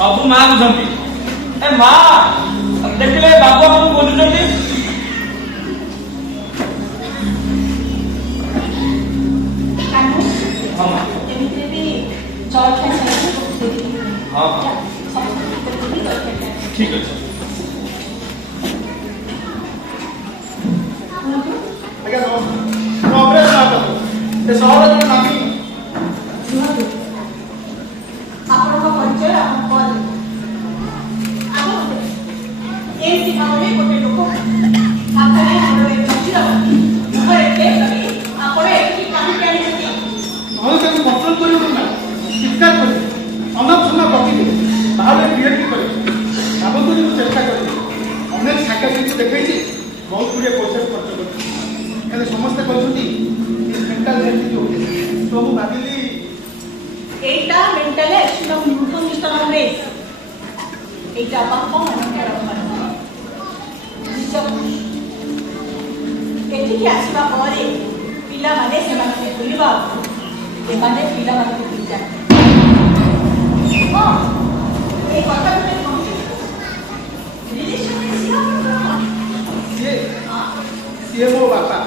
सब माँ बुझंती ए माँ देखले बाबू आपको बोलुचंती कानू हां माँ एमिते भी चौक है हां हां ठीक है आज्ञा ऑपरेशन आता ए सहर जन नामी आपन को परिचय आपन पर आगो एमती भावरे गोटे लोक हाथरे हमरे चचिरा घर एते करी आपन एठी काहे काहे छथि हम से कंट्रोल करियो ना शिक्षा करी अनक सुना बकी बाहर क्रिएट करी हम को जो चेष्टा करी अनेक शाखा किछ देखै छी बहुत गुड़िया पैसा खर्च कर हेले समस्त कहउती मेंटल हेल्थ जो तो हम भाबिली एटा mental action of Newton mister Ramesh एटा बाप मन के रखना एठी के आसीबा परे पिला माने से माने बोलिबा ए माने पिला माने को पिला हां ए कथा में रिलेशन ये मो बापा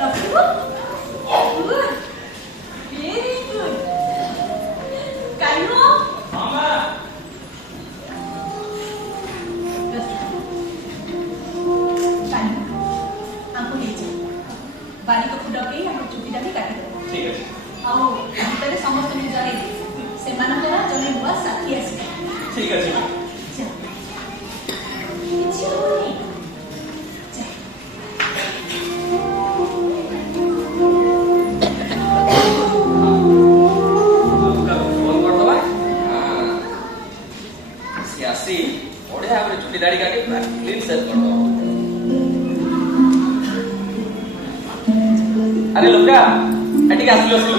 रखिबो ବାରିକକୁ ଡକେଇ ଆମ ଚୁଟିଟା ବି କାଟିଦେବ। ଠିକ ଅଛି। ଆଉ ଭିତରେ ସମସ୍ତଙ୍କୁ ଜଣେଇ ସେମାନଙ୍କର ଜଣେ ନୂଆ ସାଥୀ ଆସିବେ। ଠିକ ଅଛି ମା। କିଛି ହବନି। बड़े भाव में चुटी दाढ़ी काटी क्लीन सेव कर दो। अरे लोका एटिक आसिलो आसिलो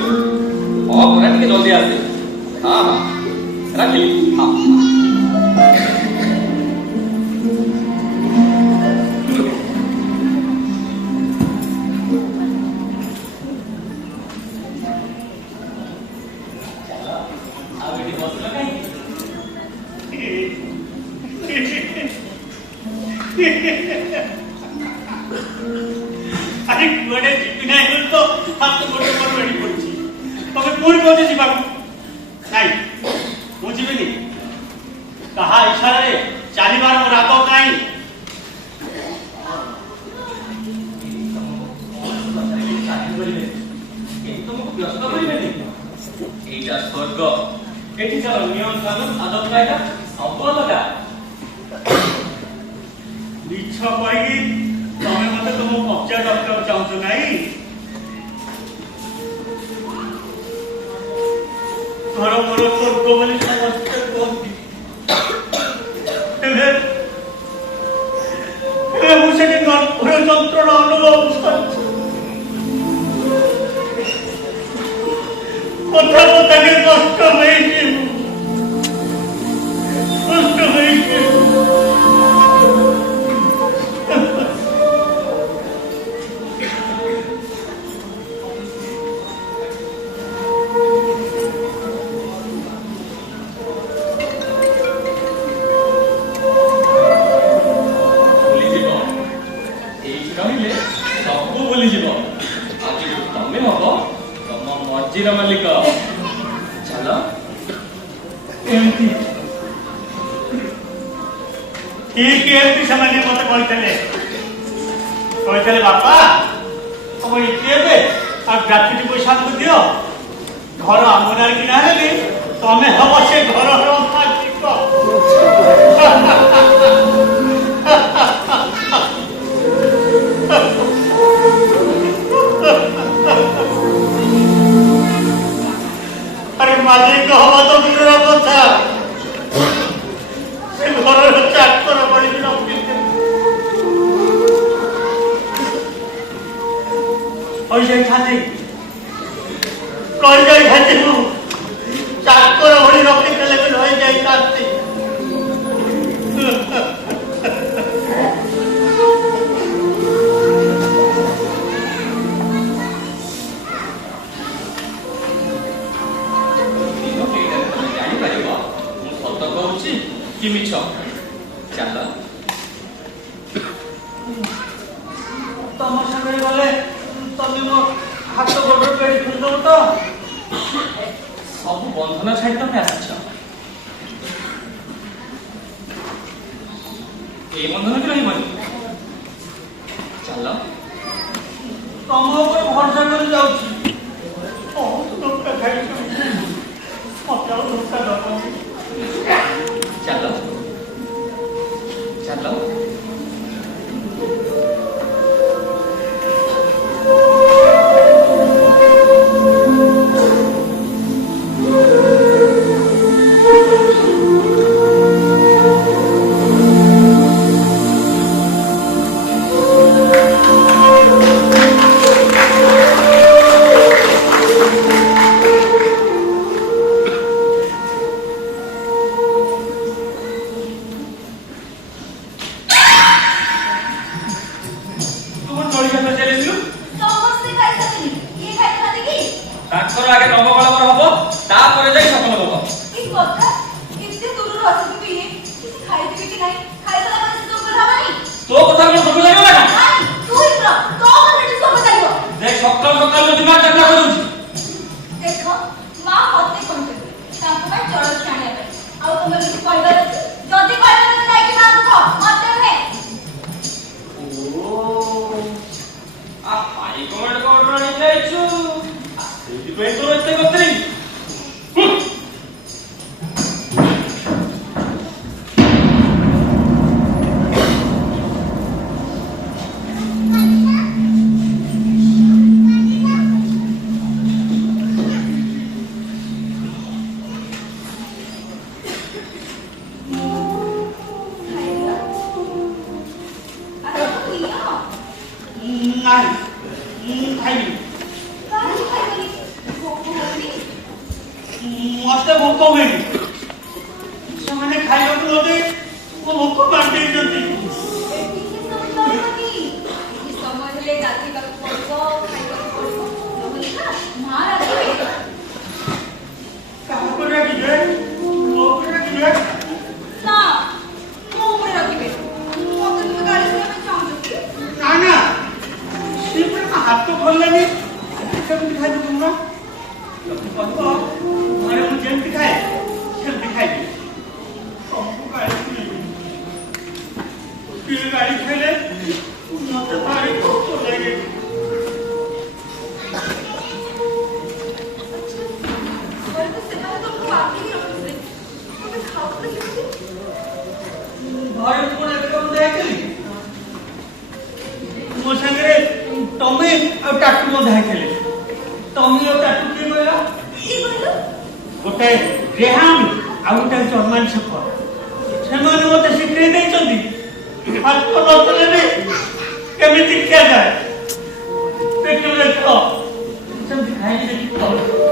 ओ पूरा टिके जल्दी आसे। हां हां रखिली। हां अरे कुआडे जीवी नाही तो हात गोटे पर रेडी पड़छि तबे कोन कोजे जीवा नाही मु जीवेनी कहा इशारा रे चालीबार मोर रातो काई तुमको व्यस्त करिबेनी एटा स्वर्ग एठी चलो नियम कानून आदत कायदा सब लगा बिछ कहि तमे मते तुम कब्जा डॉक्टर चाहतो नाही घर मोर स्वर्ग बोली समस्त कोती ए मुझे के पूरे যন্ত্রণা অনুভব করছি কথা কথাকে কষ্ট হয়েছে কষ্ট হয়েছে मालिक चलो ସେମାନେ ମତେ କହିଥିଲେ ବାପା ତମ ଇତି ଏବେ ଆଉ ଗ୍ରାଫିଟି ପଇସା ଆମକୁ ଦିଅ ଘର ଆମ ନାଁରେ କିଣା ହେଲେ ତମେ ହବ ସେ ଘରର ମାଲିକ अरे मालिक हवा तो दूर कथा से घर चाकर बड़ी चाकर बड़ी रखी जाती कि मिछ चल तुम संगे गले तुम मो हाथ गोड़ पेड़ी खुल दो तो सब बंधन छाड़ी तुम आस बंधन भी रही चल तुम ऊपर भरोसा कर जाऊँ बहुत धोखा खाई मत धोखा दो चलो चलो ହାଇ କମାଣ୍ଡ ଅର୍ଡର ଆଣି ଯାଇଛୁ ସେଇଥିପାଇଁ ତୋର ଏତେ କଥା मस्त भोक हुए खाइबा मत भोक बांटे हाथ तो खोलने खाई दूंगा घरे मुझे जल्दी खाए जल्दी खाई गाड़ी खाइले मत भारी भोक लगे मो संगे टमी और टाटू मो देखले टमी और टाटू के बोला गोटे रेहान आ गोटे जर्मन शेफर्ड ସେମାନେ ମୋତେ ଶିଖେଇ ଦେଇଛନ୍ତି ହାତ ନଚଲେରେ କେମିତି ଖିଆଯାଏ ଦେଖିବ ଦେଖ ସେମିତି ଖାଇକି ଦେଖି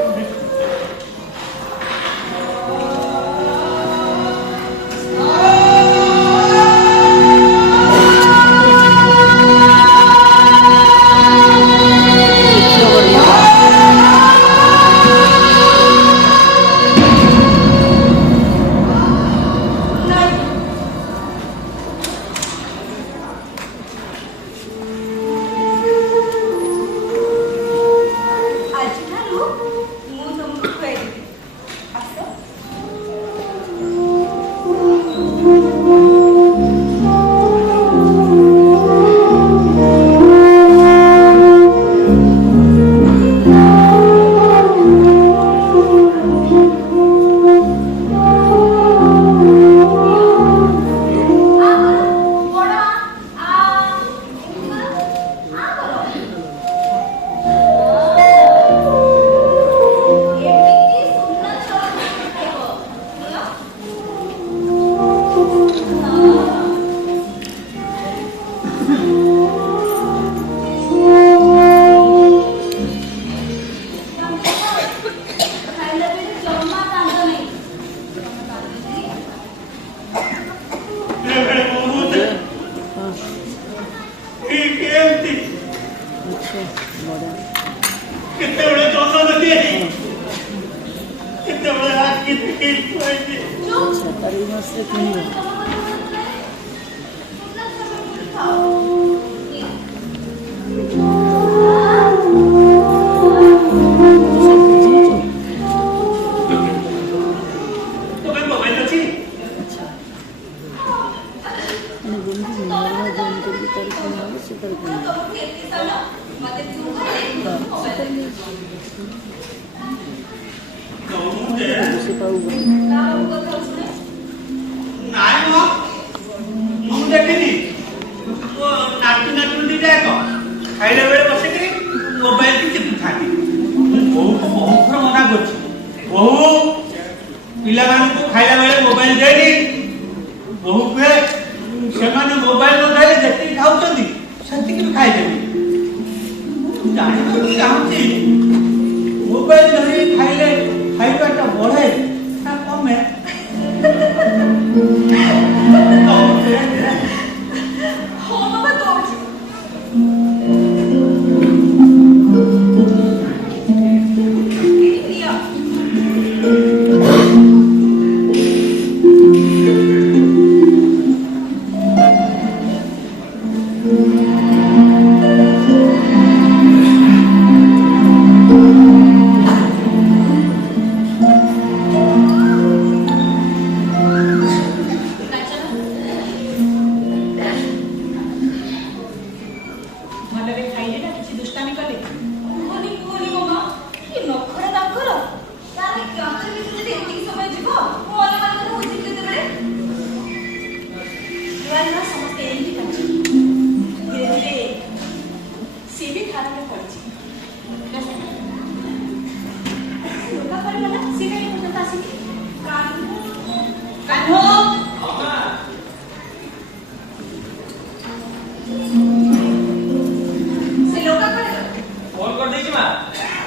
মা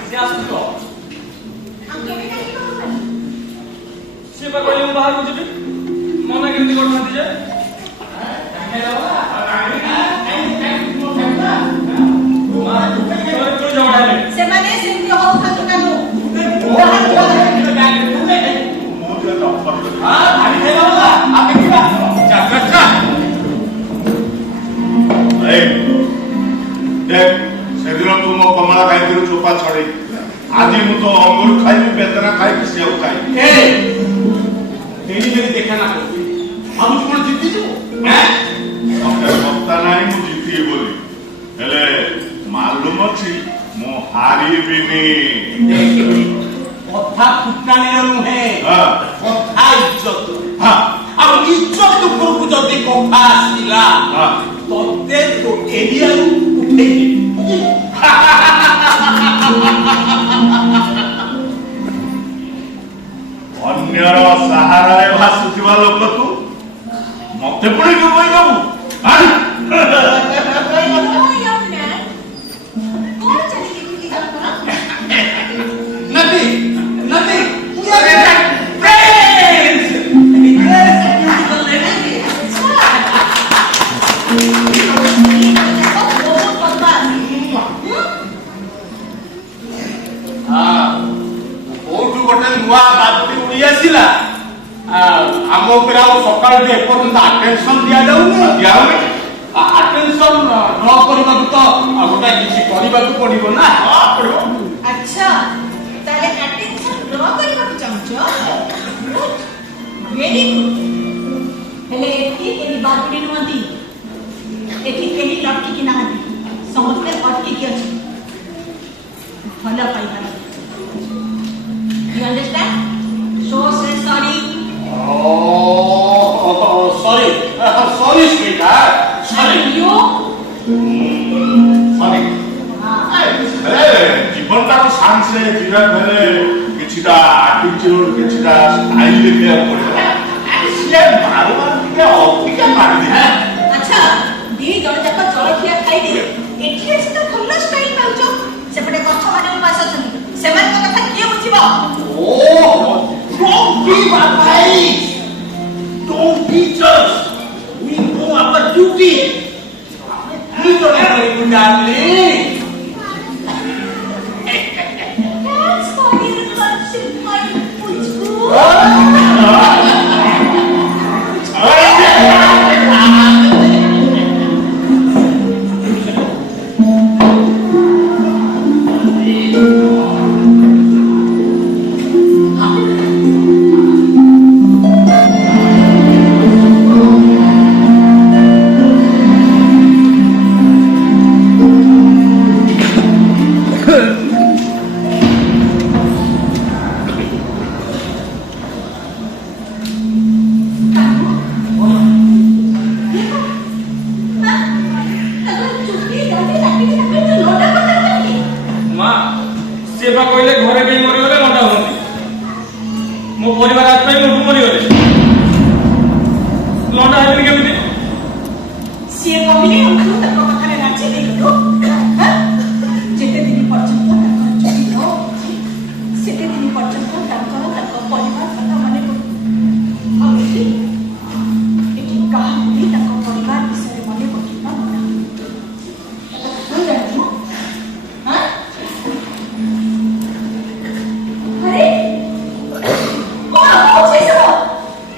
সে আসুক আমি কেবে কাহি করব সে বা কইলে ମୁଁ ବାହାରକୁ ଯିବି ମନା କେମିତି କରିଥାନ୍ତି ଯେ ସେମାନେ ସେମିତି ହଉଥାନ୍ତୁ କାନୁ ସେଦିନ ତୁ ମୋ କମଳା ଖାଇଥିଲୁ ଚୋପା ଛଡେଇ ଆଜି ମୁଁ ତ ଅଙ୍ଗୁର ଖାଇବି ବେଦନା ଖାଇବି ସେଉ ଖାଇବି ଦେଖା ନା ଆଉ କଣ ଜିତିଯିବୁ ମତେ ସତ୍ତା ନାହିଁ ମୁଁ ଜିତିବି ବୋଲି ହେଲେ ମାଲୁମ ଅଛି ମୁଁ ହାରିବିନି କଥା ଫୁଟାଣିର ନୁହେଁ ହଁ କଥା ଇଜ୍ଜତ ହଁ ଆଉ ଇଜ୍ଜତ ଉପରକୁ ଯଦି କଥା ଆସିଲା ହଁ ତତେ ତୋ ଏରିଆରୁ ଉଠେଇଦେବି ଅନ୍ୟର ସାହାରାରେ ଭାସୁଥିବା ଲୋକ ତୁ ମତେ ପୁଣି ଡୁବାଇ ଦବୁ କୋଉଠୁ ଗୋଟେ ନୂଆ ବାଦୁଡ଼ି ଉଡ଼ି ଆସିଲା ଆମ ଉପରେ ଆଉ ସକାଳୁ ଏପର୍ଯ୍ୟନ୍ତ ଆଟେନସନ ଦିଆଯାଉନି ଆଟେନସନ ନ କରିବାକୁ ତ ଗୋଟେ କିଛି କରିବାକୁ ପଡିବ ନା ଆଚ୍ଛା ତାହେଲେ ଆଟେନସନ ନ କରିବାକୁ ଚାହୁଁଛ ଭେରି ଗୁଡ୍ ହେଲେ ଏଠି କେହି ବାବୁଡି ନୁହନ୍ତି ଏଠି କେହି ଲଟକିକି ନାହାନ୍ତି ସମସ୍ତେ ଅଟକିକି ଅଛନ୍ତି ଭଲ ପାଇବାର You understand? So say sorry. Sorry, sweetheart. Sorry. And you? ସରି ଜୀବନଟାକୁ ସାଙ୍ଗେ ଯିବାକୁ ହେଲେ କିଛିଟା ଆଟିଚ୍ୟୁଡ କିଛିଟା ଷ୍ଟାଇଲ ଦେଖିବାକୁ ପଡିବ ସିଏ ମାରୁ ମାରୁ ଟିକେ ଅଧିକା ମାରିଦିଏ ଆଚ୍ଛା ଦି ଜଣ ଯାକ ଜଳଖିଆ ଖାଇଦି ଏଠି ଆସି ତ ଭଲ ଷ୍ଟାଇଲ ପାଉଛ ସେପଟେ ଗଛ ମାନଙ୍କ ପାଶ ଅଛନ୍ତି ସେମାନଙ୍କ କଥା କିଏ ବୁଝିବ Don't give advice. Don't teach us. We know our duty. You don't have to do that, That's why you're touching my foot. ସେ ବା କହିଲେ ଘରେ କେହି ମରିଗଲେ ଲଣ୍ଡା ହୁଅନ୍ତି ମୋ ପରିବାର ଆଜି ପାଇଁ ମୁଁ ମରିଗଲେ ଲଣ୍ଡା ହେବିନି କେମିତି ସିଏ କହିଲେ ତୁ ତାଙ୍କ କଥାରେ ନାଚି ଦେଇଗଲୁ ଯେତେ ଦିନ ପର୍ଯ୍ୟନ୍ତ ତାଙ୍କର ଚୁଟି ନ ଉଠିଛି ସେତେ ଦିନ ପର୍ଯ୍ୟନ୍ତ ତାଙ୍କର ତାଙ୍କ ପରିବାର କଥା ମନେ ପଡୁ ଆଉ ଏଠି କାହାକୁ ବି ତାଙ୍କ ପରିବାର ବିଷୟରେ ମନେ ପକେଇବା ମନା ତୁ ଜାଣିଛୁ ଆରେ କଣ ହଉଛି ସବୁ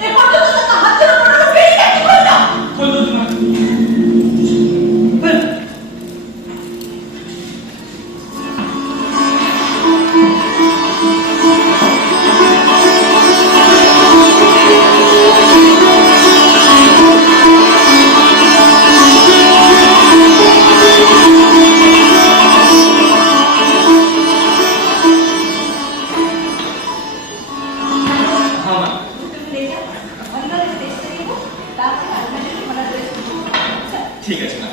ଏପର୍ଯ୍ୟନ୍ତ ତାଙ୍କ ହାତର ଗୋଡର ବେଡ଼ି କାଟି ଖୋଲ ଖୋଲିଦଉଛି ମା ঠিক আছে না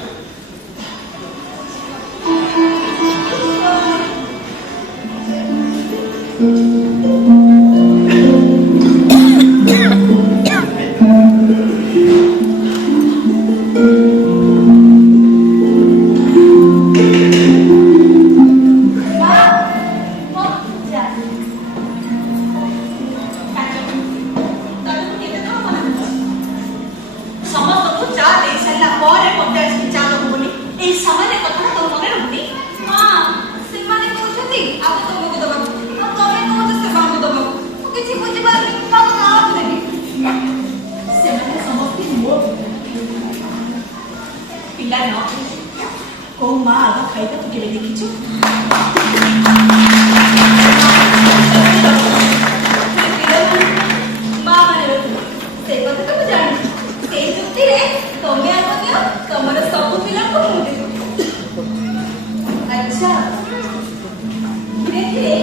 କେବେ ଦେଖିଛୁ? ମା ମାନେ ରଖିବ ସେ କଥା ତ ମୁଁ ଜାଣିଛି। ସେଇ ଯୁକ୍ତିରେ ତମେ ଆଗ ଦିଅ ତମର ସବୁ ପିଲାଙ୍କୁ ମୁଁ ଦେବି। ଆଚ୍ଛା ଧୀରେ ଧୀରେ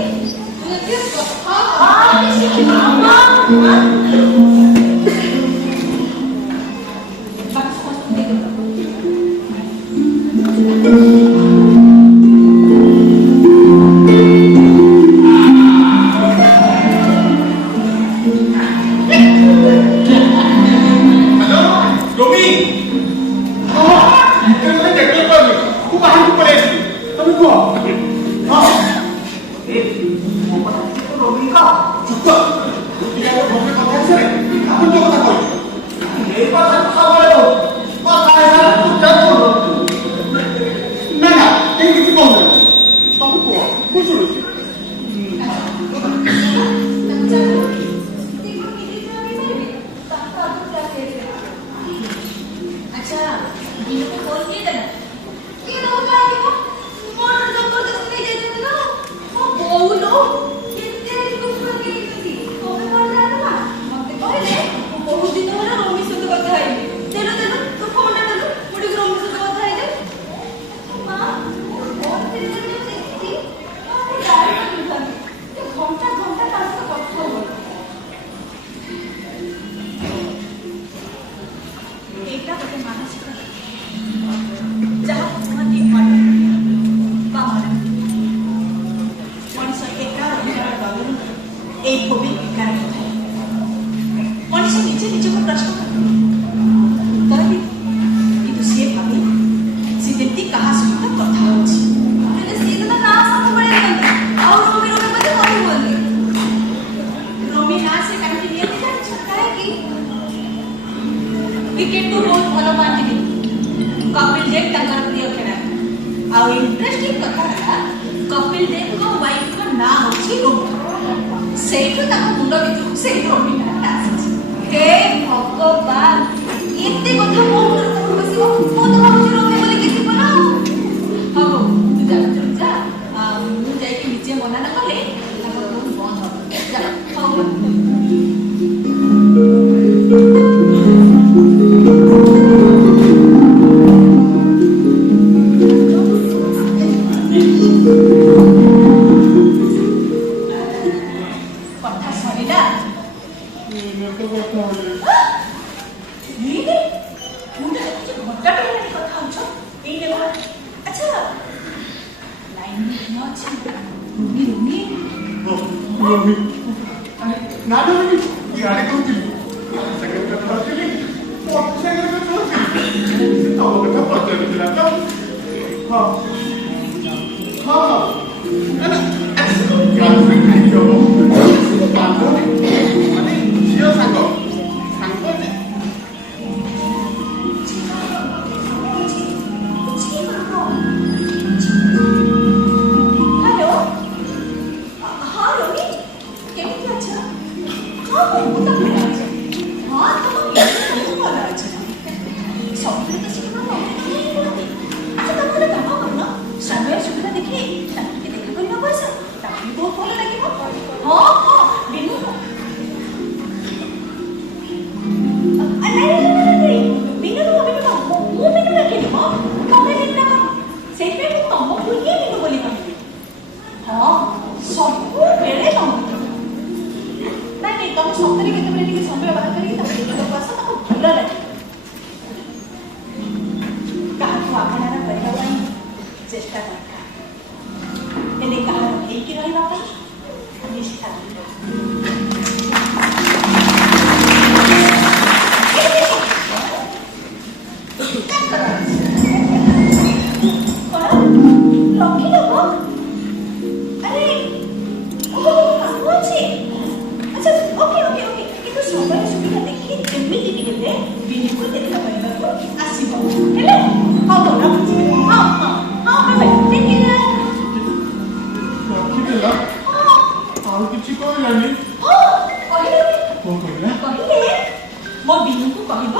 ମୋ ବିନୁକୁ କହିବ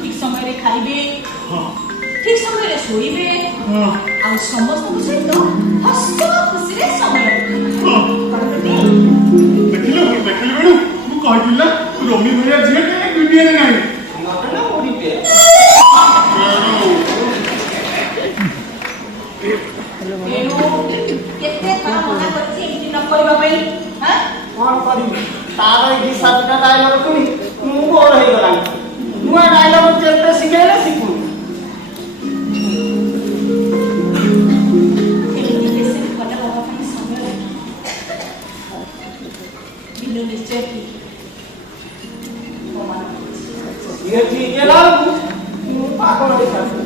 ଠିକ ସମୟରେ ଖାଇବେ ଠିକ ସମୟରେ ଶୋଇବେ ଆଉ ସମସ୍ତଙ୍କ ସହିତ ହସ ଖୁସିରେ ସମୟ ଦେଖିଲୁ ବେଣୁ ମୁଁ କହିଥିଲି ନା ରମି ଭଳିଆ ଝିଅ ଦୁନିଆରେ ନାହିଁ। କେତେ ଥର ମନା କରିଛି ଏମିତି ନ କରିବା ପାଇଁ। କଣ କରିବି ତାର ଏଇ ସାତଟା ଡାଇଲଗ ଶୁଣି ମୁଁ ବୋର ହେଇଗଲାଣି। ନୂଆ ଡାଇଲଗ ଯେତେ ଶିଖେଇଲେ ଶିଖୁ। ଏମିତି ବେଶୀ ଭଲ ହେବା ପାଇଁ ସମୟ ଲାଗେ। ବିନୁ ନିଶ୍ଚୟ ଇଏ ଠିକ ହେଲା ମୁଁ ପାଗଳ ହେଇଥାନ୍ତି।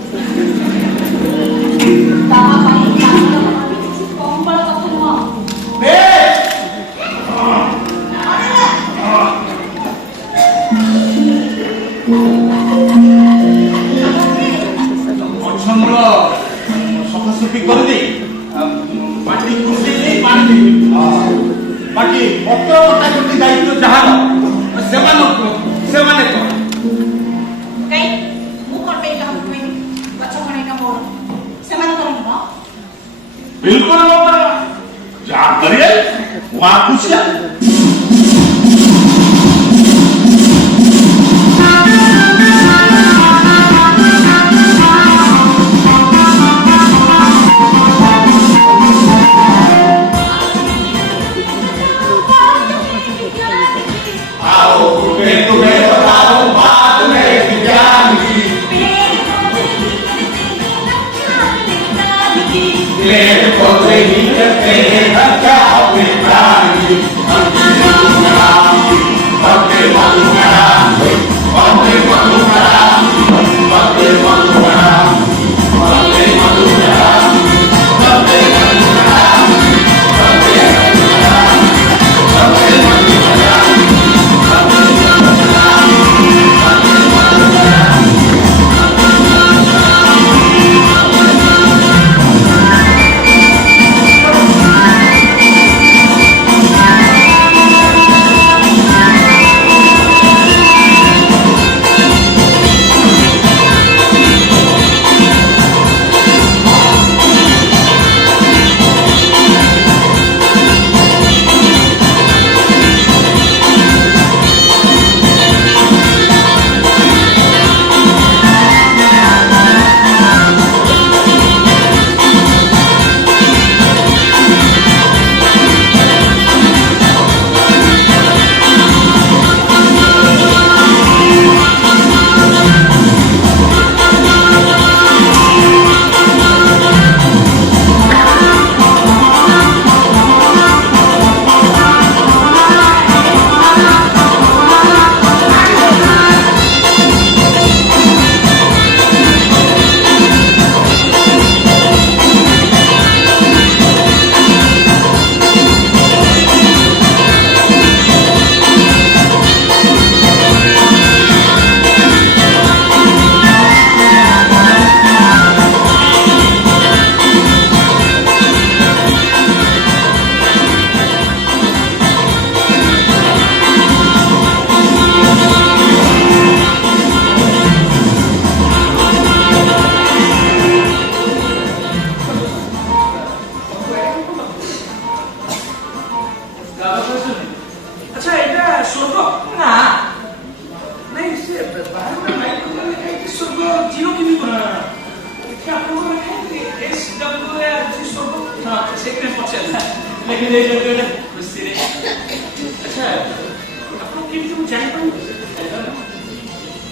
ତାହା ପାଇଁ ପାଗଳ ହେବା ବି କିଛି କମ୍ ବଡ଼ କଥା ନୁହଁ। ଅଛମୂଳ ସଫାସଫି କରିଦେଇ ମାଟି କୁଣ୍ଡେଇ ଦେଇ ପାଣି ଦେଇ ବାକି ପତ୍ର କଟାକଟି ଦାୟିତ୍ୱ ଯାହାର ସେମାନେ କଣ କାଇଁ ମୁଁ କଣ ପାଇଁ କାହାକୁ କହିବି? ଗଛ କଣ ଏକା ମୋର ସେମାନଙ୍କର ନୁହଁ। बिल्कुल होता जा करिए वहां कुछ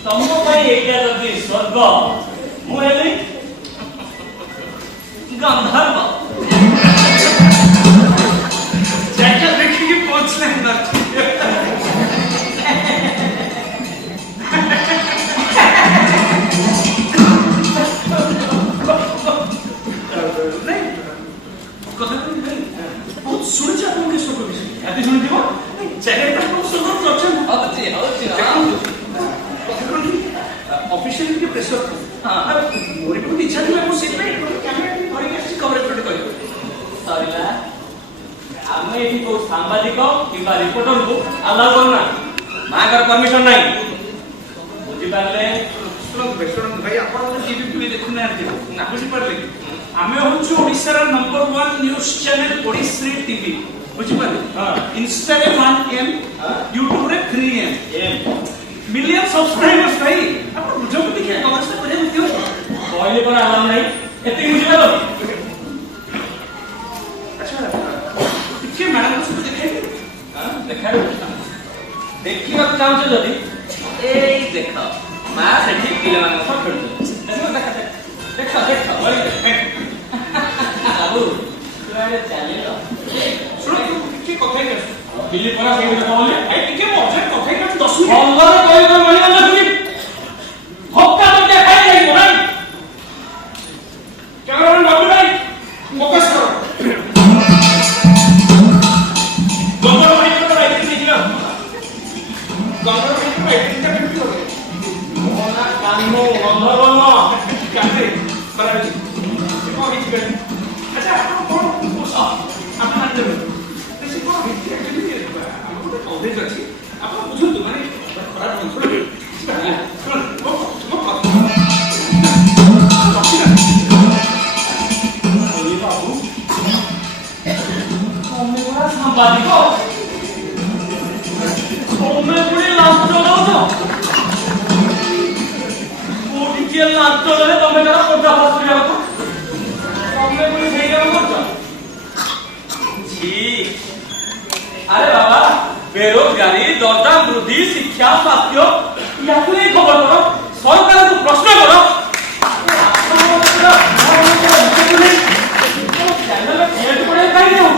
ତମ ପାଇଁ ଏଇଟା ଯଦି ସ୍ୱର୍ଗ ମୁଁ ହେଲି ଗନ୍ଧର୍ବ। ଜାଗା ଦେଖିକି ପହଞ୍ଚିଲେ କଥା ବହୁତ ଶୁଣିଛି ଆପଣଙ୍କ ସ୍ୱର୍ଗ ବିଷୟରେ। ଏତେ ଶୁଣିଥିବ ଜାଗାଟା ବହୁତ ସୁନ୍ଦର ଚର୍ଚ୍ଚା ଅଫିସିଆଲି ଟିକେ ପ୍ରେସର ମୋର ବହୁତ ଇଚ୍ଛା ଥିଲା ମୁଁ ସେଇଥିପାଇଁ କ୍ୟାମେରା ଧରିକି ଆସିଛି କଭରେଜ ଗୋଟେ କରିବି। ସରିଲା ଆମେ ଏଠି କୋଉ ସାମ୍ବାଦିକ କିମ୍ବା ରିପୋର୍ଟରକୁ ଆଲାଉ କରୁନା। ମାଙ୍କର ପରମିଶନ ନାହିଁ ବୁଝିପାରିଲେ? ଶୁଣନ୍ତୁ ଭାଇ ଆପଣ टीवी टीवी देखु ना बुझी पारले आमे होछु ओडिसा रा नंबर 1 न्यूज़ चैनल ओडिश्री टीवी बुझी पारले इंस्टा रे 1M यूट्यूब रे 3M मिलियन सब्सक्राइबर्स भाई आपण बुझो कि के कवर से करे दियो कहले कोन आराम नहीं एते बुझी पालो अच्छा टिके मैडम को देखे हां देखा देखिबा चाहछ जदी एई देख मा सेठी पिला मान सब खेल देख बड़ी बाबू तुरारे चले लो सुन तू की कथे कर दिल्ली परा से बोले आई टिके मजे कथे कर 10 मिनिट अल्लाह कोई तो मणि अंदर तुम हक्का तो क्या खाई नहीं बोलाई कैमरा मैन बाबू भाई फोकस करो गंगा मणि को राइट लिख लो गंगा मणि को राइट लिख लो मोना कानो गंधर्व काटे बराबर जी को हिट कर अच्छा आप कौन पुश आप अंदर से को हिट एक्चुअली आपको तो कवरेज अछि आप बुझु तो माने खराब कंट्रोल सुन वो ये बाबू हमें बड़ा संपादिक हमें बड़े लाभ चलाओ तो के लात ले तमे जरा पर्दा पास करिया तो तमे कोई सही काम करछ जी अरे बाबा बेरोजगारी दरदाम वृद्धि शिक्षा स्वास्थ्य याकू नहीं खबर करो सरकार को प्रश्न करो चैनल क्रिएट करे काई नहीं हो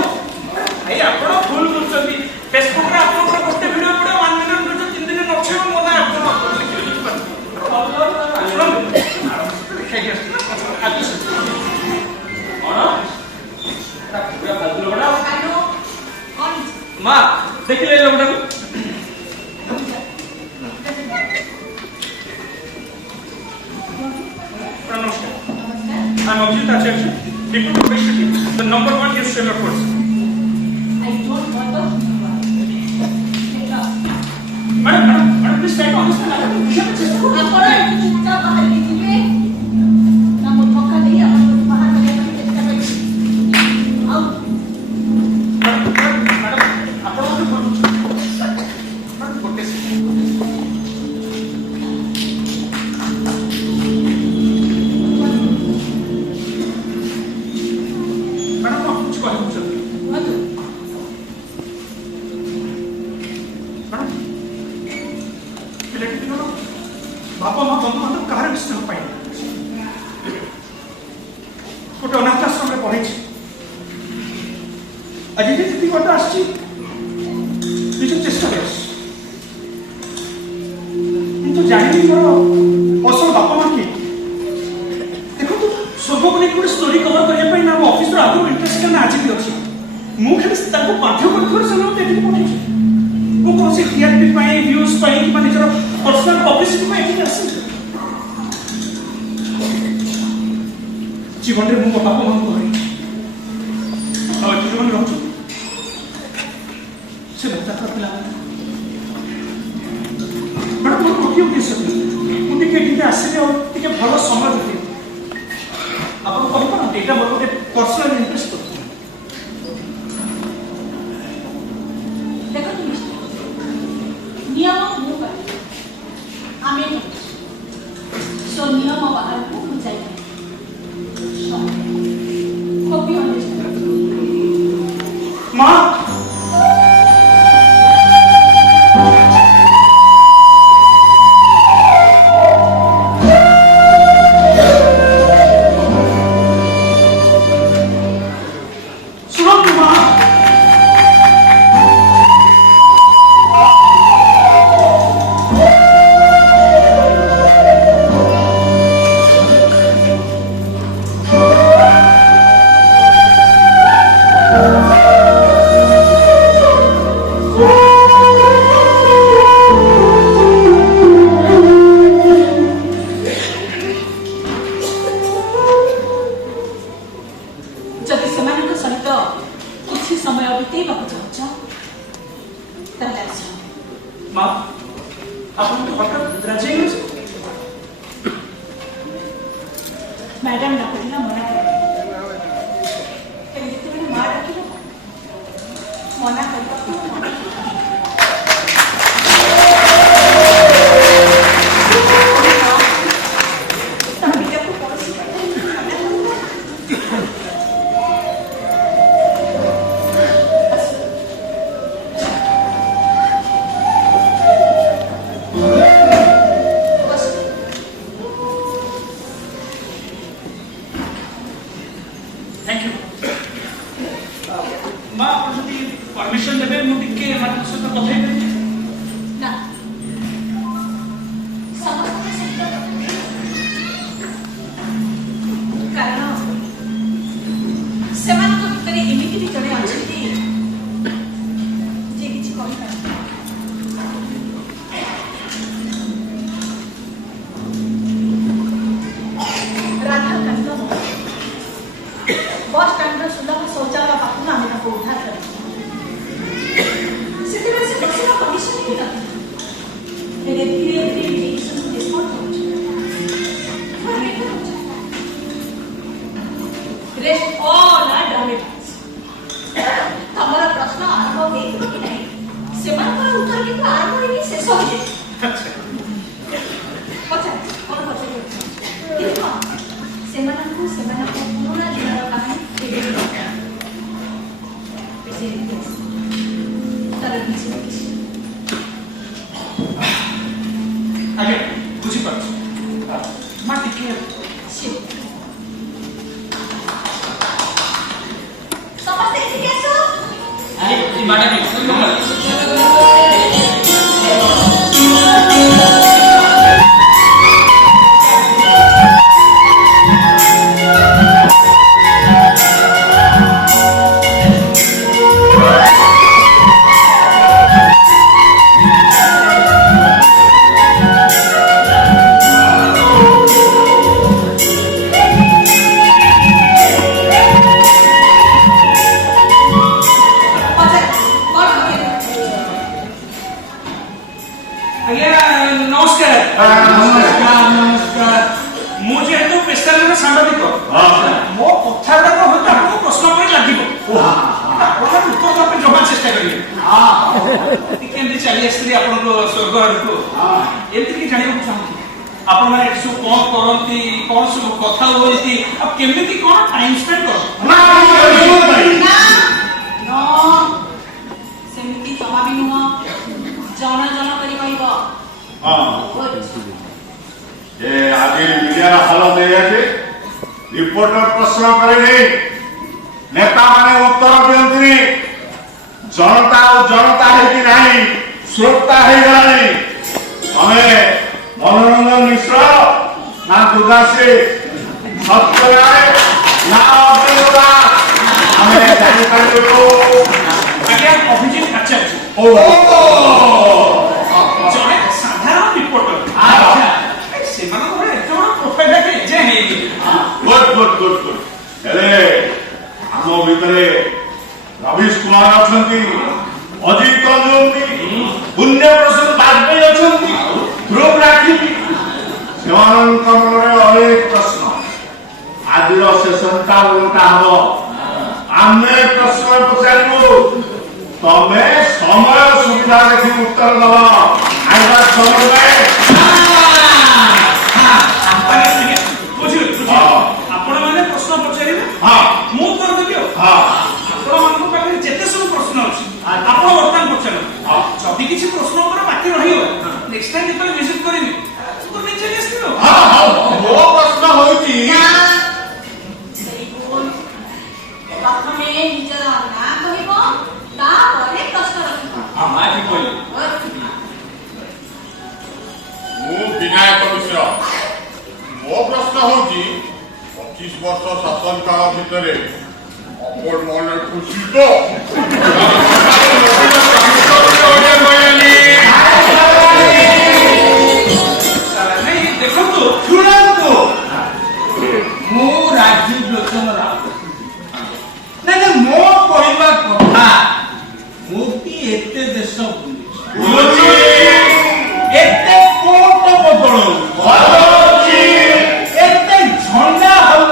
भाई आपण फुल करछथि फेसबुक रे आपण गोटे वीडियो पड़े 1 मिलियन वीडियो 3 दिन नछे मोना आपण माँ देख ले लोगों को I'm Abhijit Acharya, Deputy Professor, the number 1 news channel course. I don't want to. Madam, please try to understand. ଆପଣ ଏଠି ଚୁପଚାପ ବାହାରିକି ଯିବେ ନା ମୁଁ ଧକ୍କା ଦେଇ ଆପଣଙ୍କୁ ବାହାର କରିବା ପାଇଁ ଚେଷ୍ଟା କରିବି ଆଉ बापा माँ बंधु बांधव कहार विषय पाए गोटे अनाथ आश्रम में पढ़े आज जी बात आस चेष्टा कर तो जानी मोर असल बापा माँ किए देखो स्वर्ग को लेकर गोटे स्टोरी कवर करने ना ऑफिस आगे इंटरेस्ट करना आज भी अच्छी मुझे बाध्य कर पठे ମୁଁ କୌଣସି टीआरपी ପାଇଁ व्यूज ପାଇଁ କିମ୍ବା ନିଜର पर्सनल पब्लिसिटी ପାଇଁ ଏଠିକି ଆସିନି ଜୀବନରେ ମୁଁ ମୋ ବାପା ମାଙ୍କୁ ଧରି ଆଉ ଏଠି ଯେଉଁମାନେ ରହୁଛୁ ସେ ତାଙ୍କର ପିଲାମାନେ ମ୍ୟାଡ଼ାମ ମୋର ଗୋଟିଏ ଉଦ୍ଦେଶ୍ୟ ମୁଁ ଟିକେ ଏଠିକି ଆସିଲେ ଆଉ ଟିକେ ଭଲ ସମୟ ଦେବି ଆପଣ କହିପାରନ୍ତି ଏଇଟା ମୋର ଗୋଟେ ପର୍ସନାଲ ଇଣ୍ଟରେଷ୍ଟ କରୁଛି नियम मु आमे सो नियम बाहर को बुझाई कॉपी माँ मैडम डाकुला मना कर माँ डाकिल मना कर थैंक यू माँ आप जब परमिशन देबे मु टिके मानक सहित कथा हेबे ना समस्त सहित कारण ସେମାନଙ୍କ ଭିତରେ ଏମିତି ବି ଜଣେ ଅଛନ୍ତି ଯେ କିଛି କହିପାରନ୍ତି ରାଧାକାନ୍ତ बस स्टैंड सुलभ शौचालय पाखु आम उद्धार कर बसर कमिशन ही ना धीरे धीरे rest all are done it तमरा प्रश्न आरंभ हो कि नहीं सेमानकर उत्तर किंतु आरंभ होई शेष हो जे अच्छा कोन पछे किंतु सेमानकु पुराना दिनर कहानी आगे बुझी पाछ माँ टिके समझते हैं कैसे ये माना नहीं मुझे तो पेशा सांबादिक मो कथा आपको प्रश्न पर लगे जमा चेष्टा करेंगे चली आसती आप स्वर्ग आड़क एमती कि जानवा चाहूँ आपण मैंने सब कौन करती कौन सब कथा बोलती केमी कौन टाइम स्पेंड कर जमा भी नुह जन जन कर आज मीडिया हालत रिपोर्टर प्रश्न करे नेता माने उत्तर दियंती जनता और जनता है कि नहीं श्रोता है गलानी हमें मनोरंजन मिश्र ना दुर्गाश्री सत्यराय ना अभिनेता हमें जानकारी को आज्ञा अभिजीत आचार्य ओ जने साधारण रिपोर्टर से मन को एत बड़ प्रोफाइल के जे हे गुड गुड गुड गुड हेले आमो भितरे रवीश कुमार अछंती अजित रंजन पुण्य प्रसाद वाजपेयी अछंती ध्रुव राखी सेवानंद मनरे अनेक प्रश्न आज सेशन का उल्टा हो आमे प्रश्न पचारू तमे समय सुविधा देखि उत्तर दब आइबा समय आपण मैंने प्रश्न पचारे मु उत्तर देबी आपण मान पाखे जेते सब प्रश्न अछि आपण वर्तमान पचार जदि किछि प्रश्न पर बाकी रहियो नेक्स्ट टाइम जेते विजिट करिबी तो नीचे नेस्तिलो मो प्रश्न होइची प्रथमे निजर ना कहिबो तापरे प्रश्न रखिबो हां ठीक कहली मु विनायक मिश्र मो प्रश्न होची 25 वर्ष शासन काल भितर अपन मन खुशी तो नहीं देखो तो शुणु मु राजीव लोचन राव ना मो कहवा कथा मुझे एते देश बुली एते कोट बदल एते झंडा हल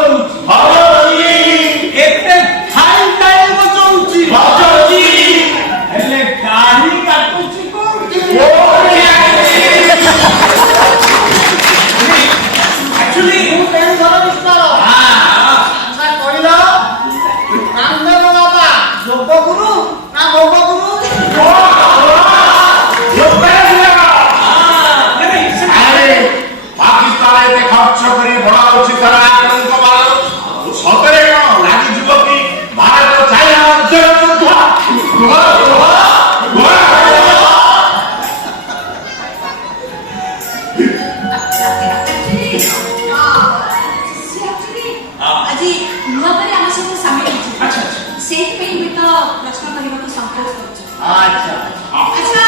ସଙ୍କୋଚ କରୁଛ। ଆଚ୍ଛା ଆଚ୍ଛା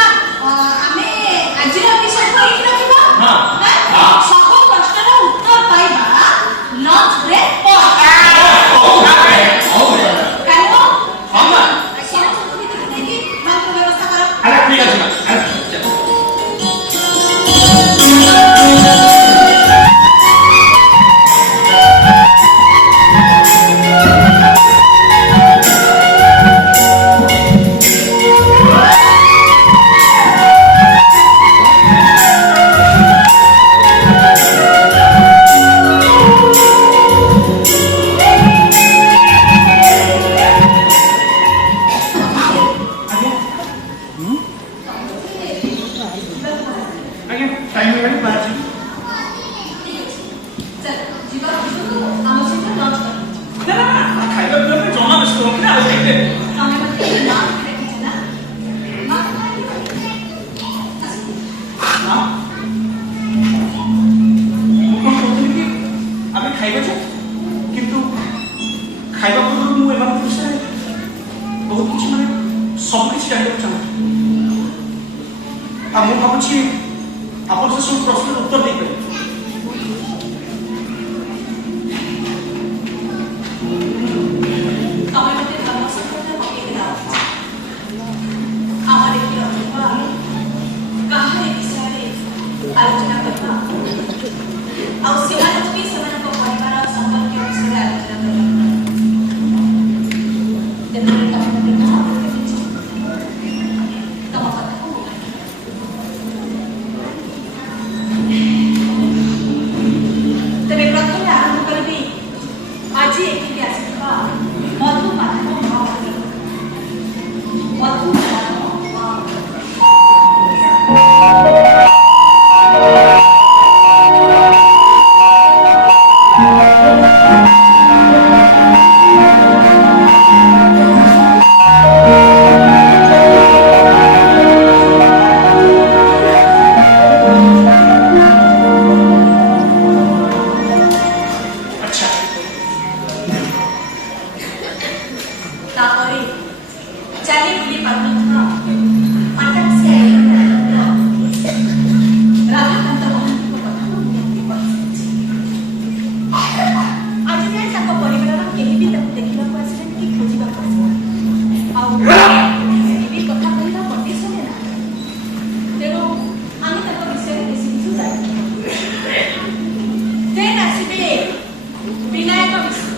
ଆମେ ଆଜିର ବିଷୟ କହିକି ରଖିବା। ହଁ। ସବୁ ପ୍ରଶ୍ନର ଉତ୍ତର ପାଇବା ଲଞ୍ଚ ବ୍ରେକ୍ ପରେ। କାରଣ ସମସ୍ତଙ୍କୁ ଭିତରକୁ ନେଇକି ଲଞ୍ଚ ବ୍ୟବସ୍ଥା କର। ଆରେ ଠିକ ଅଛି ମା। ଆଜ୍ଞା ଟାଇମ୍ ହେଇଗଲାଣି ବାହାରିଛି। ଚାଲ ଯିବା ପୂର୍ବରୁ ଆମ ସହିତ ଲଞ୍ଚ କର। ନା ନା ନା ଖାଇବା ପିଇବା ଜମା ବ୍ୟସ୍ତ ହୁଅନ୍ତି ନା ଆଉ ଟିକେ ତମେ ମୋତେ ଲଞ୍ଚ ଡାକିଛ ନା? ଲଞ୍ଚ ନା ମୁଁ କଣ କହୁଥିଲି କି ଆମେ ଖାଇବା ଯେ କିନ୍ତୁ ଖାଇବା ପୂର୍ବରୁ ମୁଁ ଏମାନଙ୍କ ବିଷୟରେ ବହୁତ କିଛି ମାନେ ସବୁ କିଛି ଜାଣିବାକୁ ଚାହୁଁଛି। ଆଉ ମୁଁ ଭାବୁଛି ଆପଣ ସେ ସବୁ ପ୍ରଶ୍ନର ଉତ୍ତର ଦେଇପାରିବେ। ତମେ ମୋତେ ଧର୍ମ ସତ୍ୟତା ପକେଇକି ଦାଅ। ଆମର ଏଠି ରହିବା କାହାରି ବିଷୟରେ ଆଲୋଚନା କରିବା ଆଉ ସେମାନଙ୍କୁ ବି ସେମାନଙ୍କ ପରିବାର ସମ୍ପର୍କୀୟ ବିଷୟରେ ଆଲୋଚନା କରିବା। ଯେତେବେଳେ ତମେ ମୋତେ କୁହ ତମ କଥାକୁ ମୁଁ ମାନିବି। ତେବେ ପ୍ରଥମେ ଆରମ୍ଭ କରିବି ଆଜି ଏଠିକି ଆସିଥିବା ମଧୁମାଧବ ମହାପାତ୍ର। ମଧୁମାଧବ ମହାପାତ୍ର। ଆଚ୍ଛା ତାପରେ ଚାଲି ବୁଲି ପାରୁନଥିବା ହଠାତ୍ ସେ ରାଧାକାନ୍ତ ମହାନ୍ତିଙ୍କ କଥାକୁ ନିହାତି କହିସାରିଛି। ଆଜି ଯାଏ ତାଙ୍କ ପରିବାରର କେହି ବି ତାକୁ ଦେଖିବାକୁ ଆସିବେନି କି ଖୋଜିବାକୁ ଆସିବେନି। ଆଉ ସେ ବି କଥା କହିବା କଣ୍ଡିସନରେ ନାହିଁ। ତେଣୁ ଆମେ ତାଙ୍କ ବିଷୟରେ ବେଶୀ କିଛି ଜାଣିନୁ। ଦେନ୍ ଆସିବେ ବିନାୟକ ମିଶ୍ର।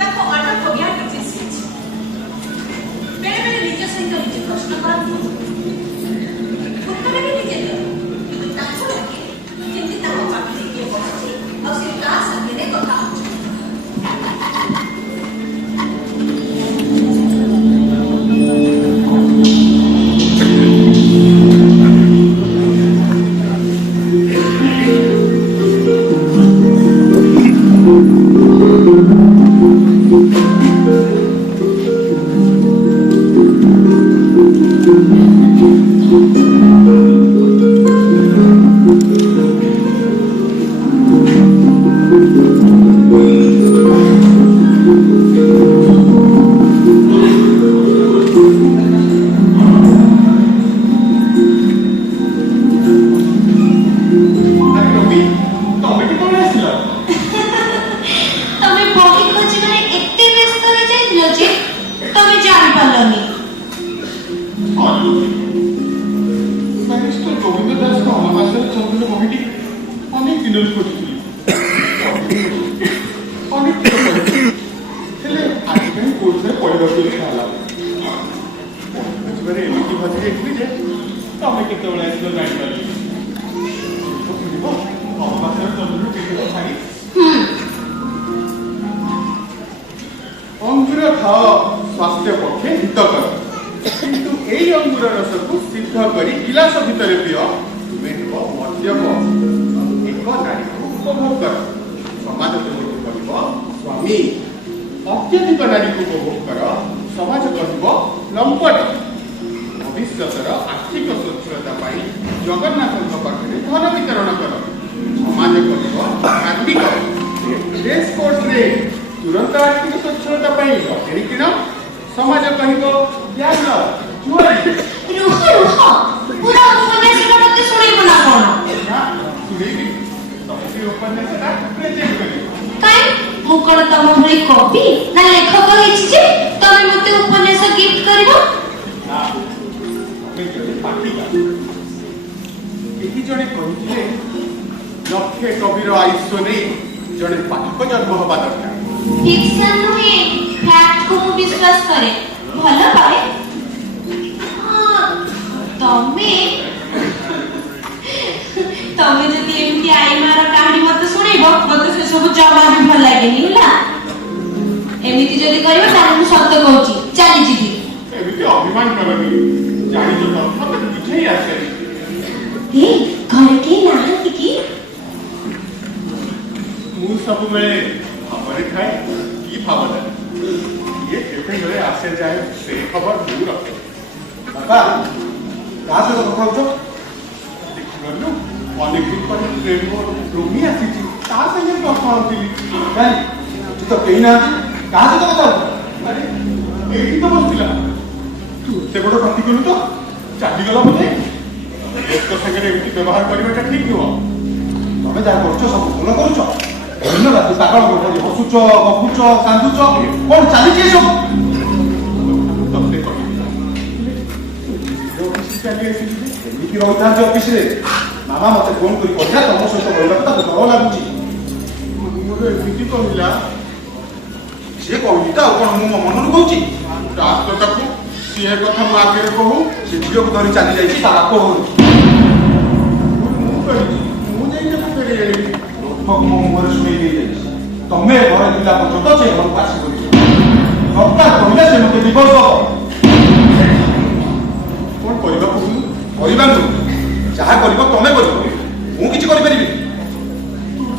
ତାଙ୍କ ଅଟୋଫୋବିଆ ଡିଜିଜ୍ ହେଇଛି। ବେଳେବେଳେ ନିଜ ସହିତ ନିଜେ ପ୍ରଶ୍ନ କରନ୍ତି, ଉତ୍ତର ବି ନିଜେ ଦିଅନ୍ତି। କିନ୍ତୁ ତାଙ୍କୁ ଲାଗେ ଯେମିତି ତାଙ୍କ ପାଖରେ କିଏ ବସିଛି ଆଉ ସେ ତା ସାଙ୍ଗରେ କଥା ହଉଛି। ଆରେ ରବି ତମେ କେତେବେଳେ ଆସିଲ? ତମେ ବହି ଖୋଜିବାରେ ଏତେ ବ୍ୟସ୍ତ ହୋଇଯାଇଥିଲ ଯେ ତମେ ଜାଣିପାରିଲନି। ବ୍ୟାରିଷ୍ଟର ଗୋବିନ୍ଦ ଦାସଙ୍କ ଅଣମାସରେ ଚନ୍ଦ୍ର ବହିଟି ଅନେକ ଦିନରୁ ଖୋଜୁଥିଲି। ଅନେକ ଥର ପଢ଼ିଥିଲି। ହେଲେ ଆଜି ପାଇଁ କୋର୍ସରେ ପଢ଼ିବାକୁ ଇଚ୍ଛା ହେଲା। ଖୋଜିବାରେ ଏମିତି ହଜି ଯାଇଥିଲି ଯେ ତମେ କେତେବେଳେ ଆସିଲ ଜାଣିପାରିଲି। ଅଣମାସରେ ଚନ୍ଦ୍ର ଟିକେ ଛାଡ଼ି ଅଙ୍ଗୁର ଖାଅ ସ୍ୱାସ୍ଥ୍ୟ ପକ୍ଷେ ହିତକର, କିନ୍ତୁ ଏଇ ଅଙ୍ଗୁର ରସକୁ ସିଦ୍ଧ କରି ଗିଲାସ ଭିତରେ ପିଅ, ତୁମେ ହେବ ମଦ୍ୟପ। ଏକ ନାରୀକୁ ଉପଭୋଗ କର, ସମାଜ ତୁମକୁ କହିବ ସ୍ୱାମୀ। ଅତ୍ୟଧିକ ନାରୀକୁ ଉପଭୋଗ କର, ସମାଜ କହିବ ଲମ୍ପଟ। ଭବିଷ୍ୟତର ଆର୍ଥିକ ସ୍ୱଚ୍ଛଳତା ପାଇଁ ଜଗନ୍ନାଥଙ୍କ ପାଖରେ ଧନ ବିତରଣ କର, ସମାଜ କହିବ ଧାର୍ମିକ। ରେସ୍ କୋର୍ସରେ ତୁରନ୍ତ ଆର୍ଥିକ ସ୍ୱଚ୍ଛଳତା ପାଇଁ ଲଟେରୀ କିଣ, समाज कहिब ज्ञान जुआरी रुह रुह पूरा उपन्यासटा मते सुनाइबो ना कोन ना सुनेबी तमसे उपन्यासटा प्रेजेंट करी काई मु कोन तम भଳି कवि ना लेखक हेछि जे तमे मते उपन्यास गिफ्ट करिवो ना तमे जदि पाटिका एही जणे कहिथिले लक्षे कविर आयुष्य नहीं जणे पाठक जन्म हवा दरकार फिक्शन नुहे फैक्ट को मु विश्वास करे भलो पाए तमे तमे जदि एमती आई मार कहानी मते सुनेबो मते से सब जमा भी भल लागेनी होला एमिति जदि करिवो ताले मु सत्य कहूची चली जिबी एमिति अभिमान करनी जानि जो मते बुझै आसे ए घर के नाहंती की मु सब में खबर खाए की भावना ये केबे गले आसे जाए से खबर दूर रखे बाबा कहाँ से तो खाऊ देखलु अनेक दिन पर प्रेम रोमी आसी ता संगे कथा होतिली काई तू तो कहीं ना कहाँ से तो बताओ अरे एही तो बसतिला तू से बड़ कथि कलु तो चाली गला बोले एक संगे एमिति व्यवहार करबाटा ठीक नुह तमे जा करछ सब भूल करछ दिन रात पागल कोठारी हसुच गपुच कांदुच कोन चाली के सब तमसे कहि ऑफिस चली आसी एमिति रहता जे ऑफिस रे मामा मते फोन करी कहला तम सहित रहला त डर लागुची मोर एमिति कहिला से कहली त कोन मु मन नु कहूची रात तक सीए कथा मु आगे कहू से झियो को धरी चाली जाईची ता बाप हो मु कहि मु जाई के फेरे आइली लोक मो मोर सुनै दे जाईची तमे घर दिला पर्यंत से घर पास करी सप्ताह कहले से मते दिवस दो कोन करबा कहू କରିବାନ୍ତୁ ଯାହା କରିବ ତମେ କରିବ ମୁଁ କିଛି କରିପାରିବି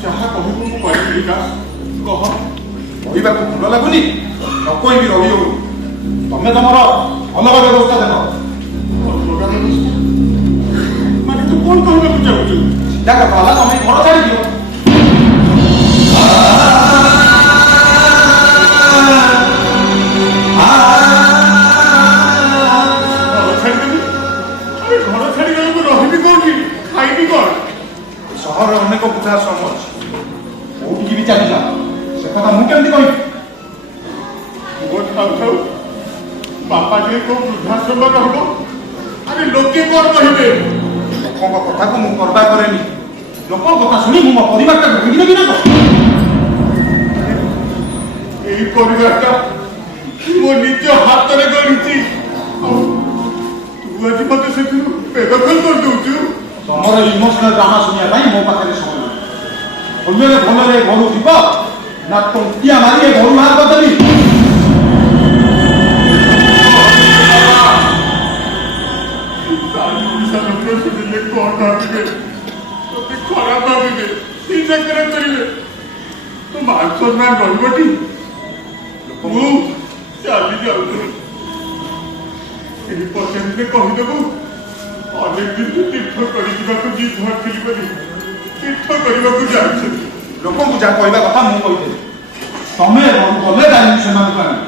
ଯାହା କହିବୁ ମୁଁ କରିବି ବିକାଶ କହ କହିବାକୁ ଭଲ ଲାଗୁନି ନ କହିବି ରହି ହଉନି ତମେ ତମର ଅଲଗା ବ୍ୟବସ୍ଥା ଦେବ ଅଲଗା ବ୍ୟବସ୍ଥା ମାନେ ତୁ କଣ କହିବାକୁ ଚାହୁଁଛୁ ସିଧା କଥା ହେଲା ତମେ ଘର ଛାଡ଼ି ଦିଅ ଘର ଛାଡ଼ିଦେବି ଘର ଛାଡ଼ିଗଲେ ମୁଁ ରହିବି କୋଉଠି ଖାଇବି କଣ ସହରରେ ଅନେକ ବୃଦ୍ଧାଶ୍ରମ ଅଛି କୋଉଠିକି ବି ଚାଲିଯା ସେ କଥା ମୁଁ କେମିତି କହିବି ପୁଅ ଥାଉ ଥାଉ ବାପା ଟିକେ କୋଉ ବୃଦ୍ଧାଶ୍ରମ ରହିବ ଆରେ ଲୋକେ କଣ କହିବେ ଲୋକଙ୍କ କଥାକୁ ମୁଁ ପରବା କରେନି ଲୋକଙ୍କ କଥା ଶୁଣି ମୁଁ ମୋ ପରିବାରଟାକୁ ଭାଙ୍ଗିଦେବି ନା କଣ ଏଇ ପରିବାରଟା ମୋ ନିଜ ହାତରେ ଗଢ଼ିଛି ଆଉ ତୁ ଆଜି ମତେ ସେଥିରୁ ବେଦଖଲ କରିଦଉଛୁ ତମର ଇମୋସନାଲ ଡ୍ରାମା ଶୁଣିବା ପାଇଁ ମୋ ପାଖରେ ସମୟ ନାହିଁ ଭଲରେ ଭଲରେ ଘରୁ ଯିବ ନା ଟଙ୍କିଆ ମାରି ଏ ଘରୁ ବାହାର କରିଦେବି ଓଡ଼ିଶା ଲୋକ ଶୁଣିଲେ କଣ ଭାବିବେ ତତେ ଖରାପ ଭାବିବେ ହିଂସା କରିବେ ତୁ ମାନ ସମ୍ମାନ ରହିବଟି ମୁଁ ଚାଲି ଯାଉଛୁ ଏହି ପଚାରିଲେ କହିଦେବୁ ଅନେକ ଦିନ ତୀର୍ଥ କରିଯିବାକୁ ଜିଦ୍ ଧରିଥିଲି ବୋଲି ତୀର୍ଥ କରିବାକୁ ଯାଉଛି ଲୋକଙ୍କୁ ଯାହା କହିବା କଥା ମୁଁ କହିଦେବି ତମେ ଘରୁ ଗଲେ ଯାଇକି ସେମାନଙ୍କୁ ଆଣିବି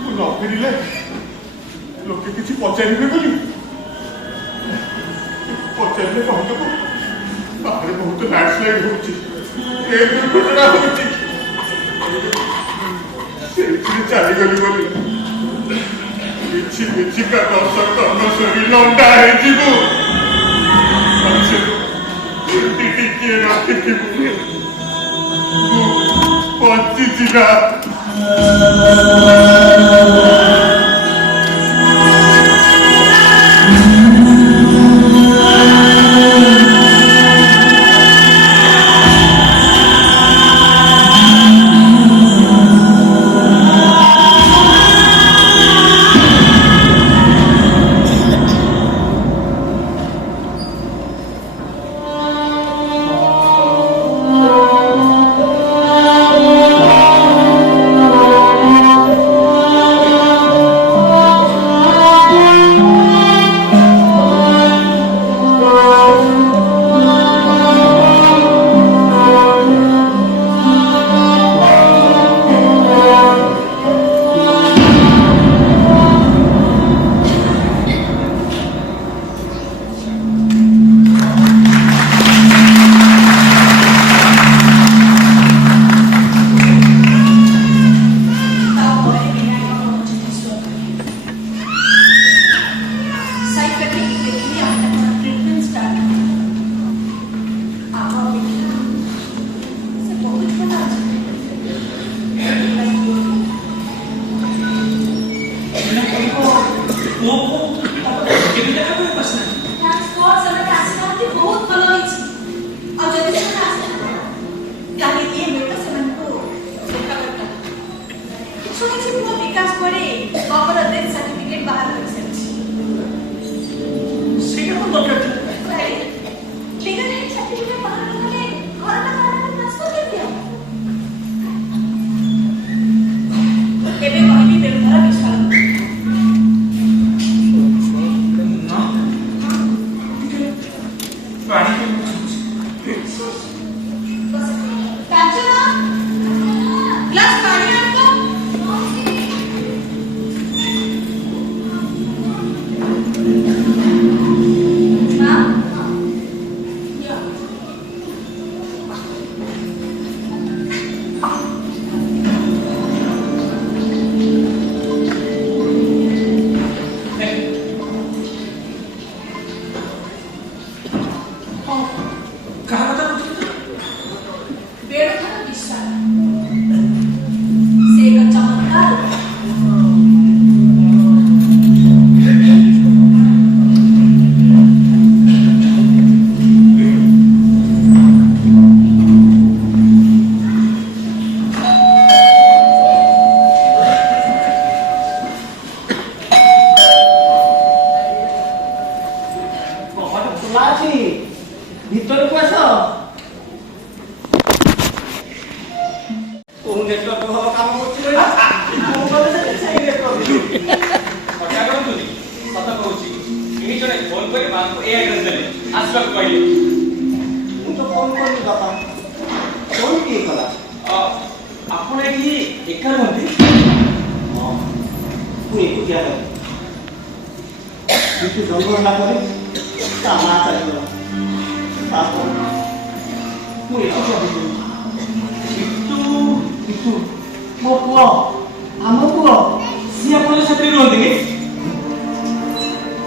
ମୁଁ ନ ଫେରିଲେ ଲୋକେ କିଛି ପଚାରିବେ ବୋଲି ପଚାରିଲେ କହିଦେବୁ ବାହାରେ ବହୁତ ଲ୍ୟାଣ୍ଡସ୍ଲାଇଡ୍ ହଉଛି ଏ ଦୁର୍ଘଟଣା ହଉଛି ସେଇଥିରେ ଚାଲିଗଲି ବୋଲି କିଛି ମିଛିକା ଦଶ କର୍ମ ସରି ଲଣ୍ଡା ହେଇଯିବୁ ଟିକିଏ ରଖିଥିବୁ ମୁଁ ବଞ୍ଚିଛି ନା ଏମିତିରେ ବାହାର କଲେ ଘରଟା ବାହାରକୁ ଟ୍ରାନ୍ସଫର କେମିତି ହବ? ଏବେ କହିବି ବେଳୁଧର ବିଶ୍ୱାଳ ଭିତରକୁ ଆସ। କୋଉ ନେଟୱାର୍କ ଭଲ କାମ କରୁଛି କହିଲ? ମୁଁ କହିଲେ ସେଇ ନେଟୱାର୍କ ହତ୍ୟା କରନ୍ତୁନି, ସତ କହୁଛି ଇନି ଜଣେ ଫୋନ କରି ମାଙ୍କୁ ଏ ଆଡ୍ରେସ ଦେଲେ ଆସିବାକୁ କହିଲେ। ମୁଁ ତ ଫୋନ କରିଲି ବାପା, ଫୋନ କିଏ କଲା? ଆପଣ ଏଠି ଏକା ରୁହନ୍ତି? ହଁ, ମୁଁ ଏକୁଟିଆ ରହେ। କିନ୍ତୁ ଜନ୍ମ ହେଲା ପରେ ତା ମା ଚାଲିଗଲା। ତାପରେ ମୁଁ ଏକୁଟିଆ ହେଇଗଲି। କିନ୍ତୁ ମୋ ପୁଅ, ଆମ ପୁଅ, ସିଏ ଆପଣଙ୍କ ସାଥିରେ ରୁହନ୍ତି କି?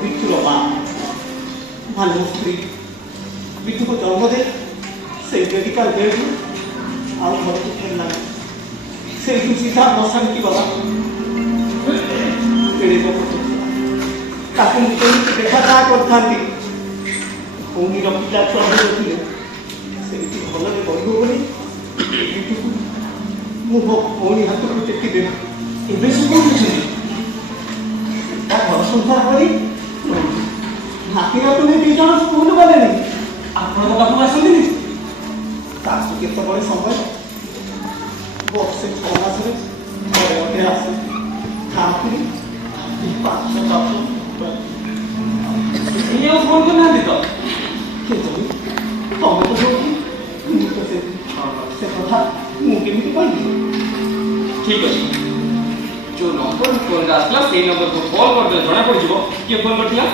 ବିଟୁର ମା ଭାନୁ ସ୍ତ୍ରୀ ବିଟୁକୁ ଜନ୍ମ ଦେଇ ସେଇ ମେଡିକାଲ ବେଡରୁ ଆଉ ଘରକୁ ଫେରିଲାନି। ସେଇଠୁ ସିଧା ମଶାଣିକି ଗଲା। ତାକୁ ମୁଁ କେମିତି ଦେଖା ଚାହା କରିଥାନ୍ତି। ଭଉଣୀର ପିଲା ଛୁଆ ଥିଲେ ସେଇଠି ଭଲରେ ରହିବ ବୋଲି ବିଟୁକୁ ମୁଁ ମୋ ଭଉଣୀ ହାତକୁ ଟେକିଦେଲି। ଏବେ ସେ କୋଉଠି ଅଛନ୍ତି? ତା ଘର ସଂସାର କରି ନାତି ନାତୁଣୀ 2 ଜଣ ସ୍କୁଲ ଗଲେନି। ଆପଣଙ୍କ ପାଖକୁ ଆସନ୍ତିନି? ତାକୁ କେତେବେଳେ ସମୟ ବର୍ଷେ 6 ମାସରେ ଘରେ ଅଟେ ଆସେ। ଖାଆନ୍ତି 5-7 ଇଏ ଆଉ ଫୋନ କରୁନାହାନ୍ତି ତ? କେଜାଣି ତମେ ତ ଯୋଉଠି ମୁଁ ତ ସେ କଥା ମୁଁ କେମିତି କହିବି? ଠିକ ଅଛି, ଯୋଉ ନମ୍ବର ଫୋନଟା ଆସିଲା ସେଇ ନମ୍ବରକୁ କଲ୍ କରିଦେଲେ ଜଣା ପଡ଼ିଯିବ କିଏ ଫୋନ କରିଥିଲା।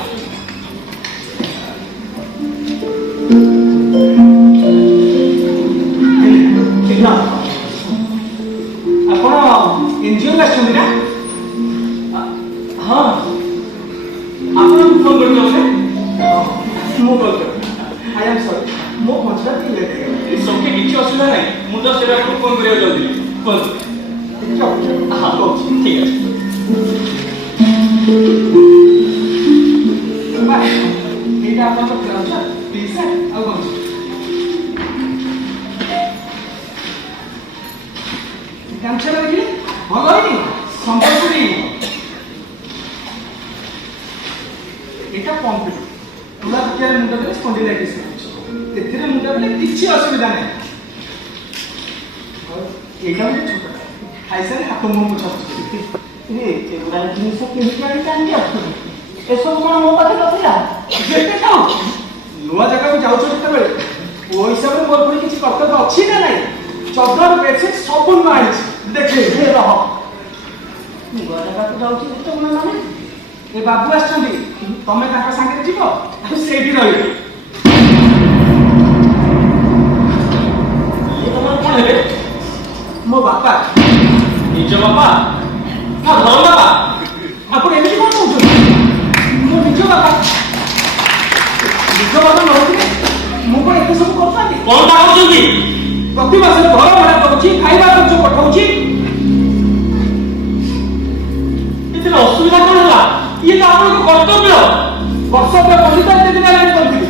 ଆପଣ ଏନଜିଓ ଆସିଛନ୍ତି ନା? ହଁ, ଆପଣଙ୍କୁ ଫୋନ କରିଥିଲେ ବୋଧେ? ମୁଁ କଲ୍ କରିବି। ଆଇ ଆମ୍ ସରି, ମୋ ପହଞ୍ଚିବା ଟିକେ ଲେଟ୍ ହେଇଗଲା। ସୌଖ୍ୟ କିଛି ଅସୁବିଧା ନାହିଁ, ମୁଁ ତ ସେଟା ଆପଣଙ୍କୁ ଫୋନ କରିବାକୁ ଯାଉଥିଲି। କୁହନ୍ତୁ। ହଁ କହୁଛି, ଠିକ ଅଛି। ଏଇଟା ଆପଣଙ୍କ ଟ୍ରାଉଜର, ଟି ସାର୍ଟ ଆଉ ଗଞ୍ଜି। ଗାମଛାଟା ଦେଖିଲେ ଭଲ ହେଇନି? ସମ୍ବଲପୁରୀ। ଏଇଟା ପମ୍ପିଟ୍। ପୁରା ତକିଆରେ ମୁଣ୍ଡ ଦେଲେ ସ୍ପଣ୍ଡିଲାଇଟିସ୍ ହେଉଛି। ଏଥିରେ ମୁଣ୍ଡ ଦେଲେ କିଛି ଅସୁବିଧା ନାହିଁ। ଏଇଟା ଗୋଟେ ଛୋଟଟା, ଖାଇସାରି ହାତ ମୁହଁ ପୋଛାପୋଛି। ଏଗୁଡ଼ା ଜିନିଷ କିଣିକି ଆଣି କାହିଁକି ଆସୁଛନ୍ତି? ଏସବୁ କ'ଣ ମୋ ପାଖରେ ନଥିଲା? ଯେତେ ଥାଉ, ନୂଆ ଜାଗାକୁ ଯାଉଛ ଯେତେବେଳେ ପୁଅ ହିସାବରେ ମୋର ପୁଣି କିଛି କର୍ତ୍ତବ୍ୟ ଅଛି ନା ନାହିଁ? ଚଦର ବେଡସିଟ୍ ସବୁ ନୂଆ ଆଣିଛି, ଦେଖେ ରହ। ନୂଆ ଜାଗାକୁ ଯାଉଛି ଯେତେବେଳେ ମାନେ ଏ ବାବୁ ଆସିଛନ୍ତି, ତମେ ତାଙ୍କ ସାଙ୍ଗରେ ଯିବ ଆଉ ସେଇଠି ରହିବ। ଇଏ ତମର କଣ ହେବେ? ମୋ ବାପା। ନିଜ ବାପା ନା ଘର ବାପା? ଆପଣ ଏମିତି କଣ କହୁଛନ୍ତି? ମୋ ନିଜ ବାପା। ନିଜ ବାପା ନ ହେଇଥିଲେ ମୁଁ କଣ ଏତେ ସବୁ କରିଥାନ୍ତି? କଣଟା କରୁଛନ୍ତି? ପ୍ରତି ମାସରେ ଘର ଭଡ଼ା ଦଉଛି, ଖାଇବା ଖର୍ଚ୍ଚ ପଠାଉଛି। ଏଥିରେ ଅସୁବିଧା କଣ ହେଲା? ଇଏ ତ ଆପଣଙ୍କ କର୍ତ୍ତବ୍ୟ। କର୍ତ୍ତବ୍ୟ ବୋଲି ତ ଏତେ ଦିନ ହେଲାଣି କରିଥିଲି,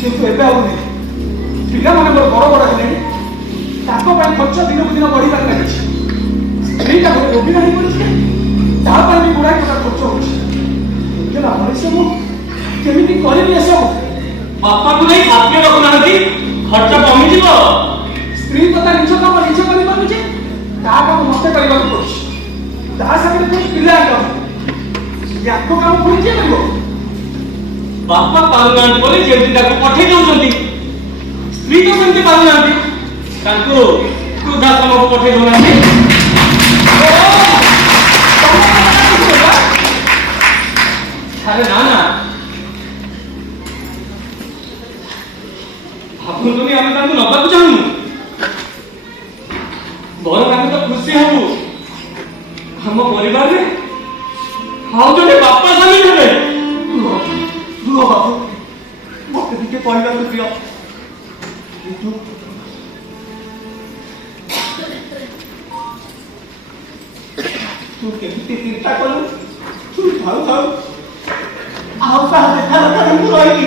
କିନ୍ତୁ ଏବେ ଆଉ ନାହିଁ। ପିଲାମାନେ ମୋର ବଡ଼ ବଡ଼ ହେଲେଣି, ତାଙ୍କ ପାଇଁ ଖର୍ଚ୍ଚ ଦିନକୁ ଦିନ ବଢ଼ିବାରେ ଲାଗିଛି। ସ୍ତ୍ରୀଟା ଗୋଟେ ରୋଗୀଣା ହେଇ ପଡ଼ିଛି, ତା ପାଇଁ ବି ଗୁଡ଼ାଏ ଟଙ୍କା ଖର୍ଚ୍ଚ ହେଉଛି। ମଣିଷ ମୁଁ କେମିତି କରିବି ଏସବୁ? ବାପାଙ୍କୁ ନେଇ ଖାଦ୍ୟ ରଖୁନାହାନ୍ତି। କହିବ ସ୍ତ୍ରୀ କଥା ନିଜ କାମ ନିଜ କରିପାରୁଛି, ତା କାମ ମତେ କରିବାକୁ ପଡୁଛି। ତା ସାଙ୍ଗରେ ପୁଣି ପିଲା କାମ, ୟାଙ୍କ କାମ ପୁଣି କିଏ କରିବ? ବାପା ପାରୁନାହାନ୍ତି ବୋଲି ଯେମିତି ତାକୁ ପଠେଇ ଦଉଛନ୍ତି, ସ୍ତ୍ରୀ ତ ସେମିତି ପାରୁନାହାନ୍ତି, ତାଙ୍କୁ ବୃଦ୍ଧାଶ୍ରମକୁ ପଠେଇ ଦଉନାହାନ୍ତି। ଆରେ ନା ନା, ଭାବନ୍ତୁନି ଆମେ ତାଙ୍କୁ ନବାକୁ ଚାହୁଁନୁ, ବରଂ ଆମେ ତ ଖୁସି ହବୁ ଆମ ପରିବାରରେ ଆଉ ଜଣେ ବାପା ସାମିଲ ହେବେ। ରୁହ ବାବୁ, ମତେ ଟିକେ କହିବାକୁ ଦିଅ। କିନ୍ତୁ ତୁ କେମିତି ଚିନ୍ତା କଲୁ? ତୁ ଥାଉ ଥାଉ ଆଉ କାହା ଦେଖା ଦରକାର ମୁଁ ରହିଲି।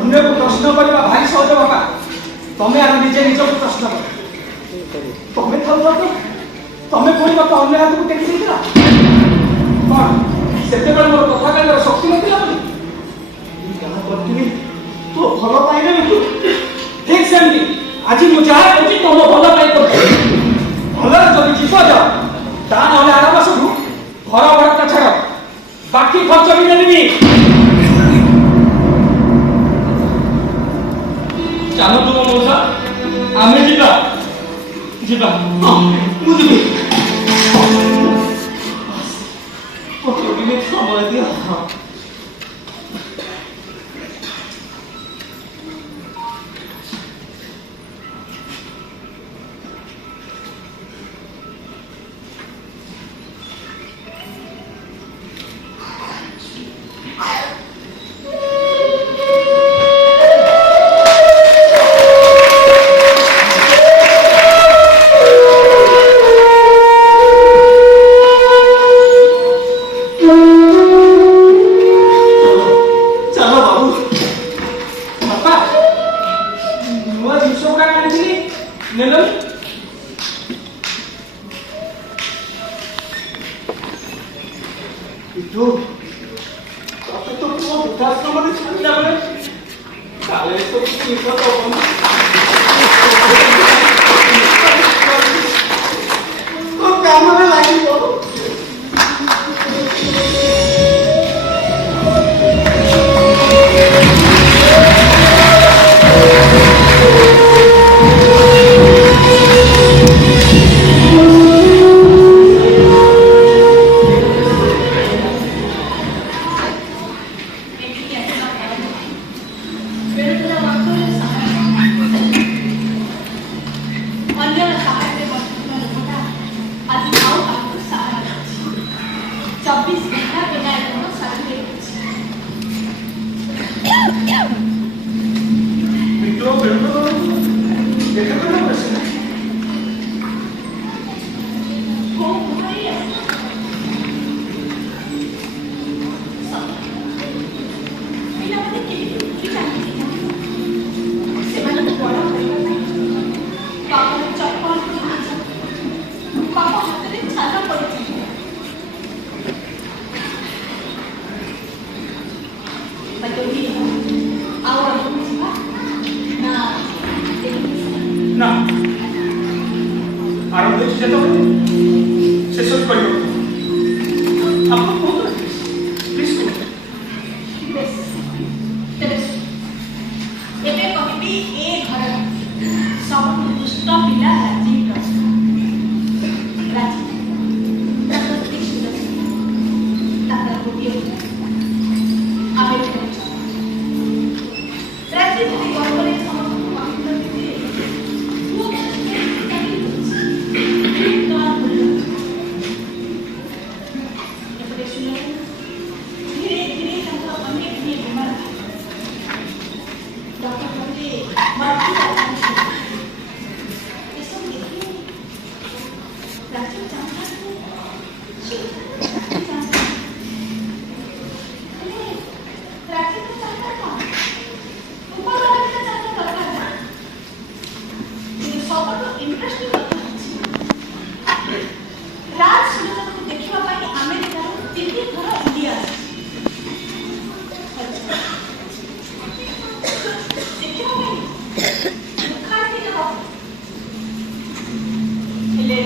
ଅନ୍ୟକୁ ପ୍ରଶ୍ନ କରିବା ଭାରି ସହଜ ବାପା, ତମେ ଆଉ ନିଜେ ନିଜକୁ ପ୍ରଶ୍ନ କର। ତମେ ଥାଉ ତମେ ପୁଣି ବାପା ଅନ୍ୟ ହାତକୁ ଟେକି ଦେଇଥିଲା କଣ? ସେତେବେଳେ ମୋର କଥା କହିବାର ଶକ୍ତି ନଥିଲା ବୋଲି? ଯାହା କରିଥିଲି ତୋ ଭଲ ପାଇଁ ନେବି। ଠିକ ସେମିତି ଆଜି ମୁଁ ଯାହା କରୁଛି ତମ ଭଲ ପାଇଁ କରୁଛି। ଭଲରେ ଯଦି ଯିବ ଯାଅ, ତା ନହେଲେ ଆର ମାସକୁ ଘର ଭଡା ଛାଡ, ବାକି ଖର୍ଚ୍ଚ ବି ଦେବି। ଚାଲନ୍ତୁ ମୋ ମଉସା, ଆମେ ଯିବା ଯିବା। ମୁଁ ଯିବି। ଗୋଟେ ମିନିଟ୍ ସମୟ ଦିଅ।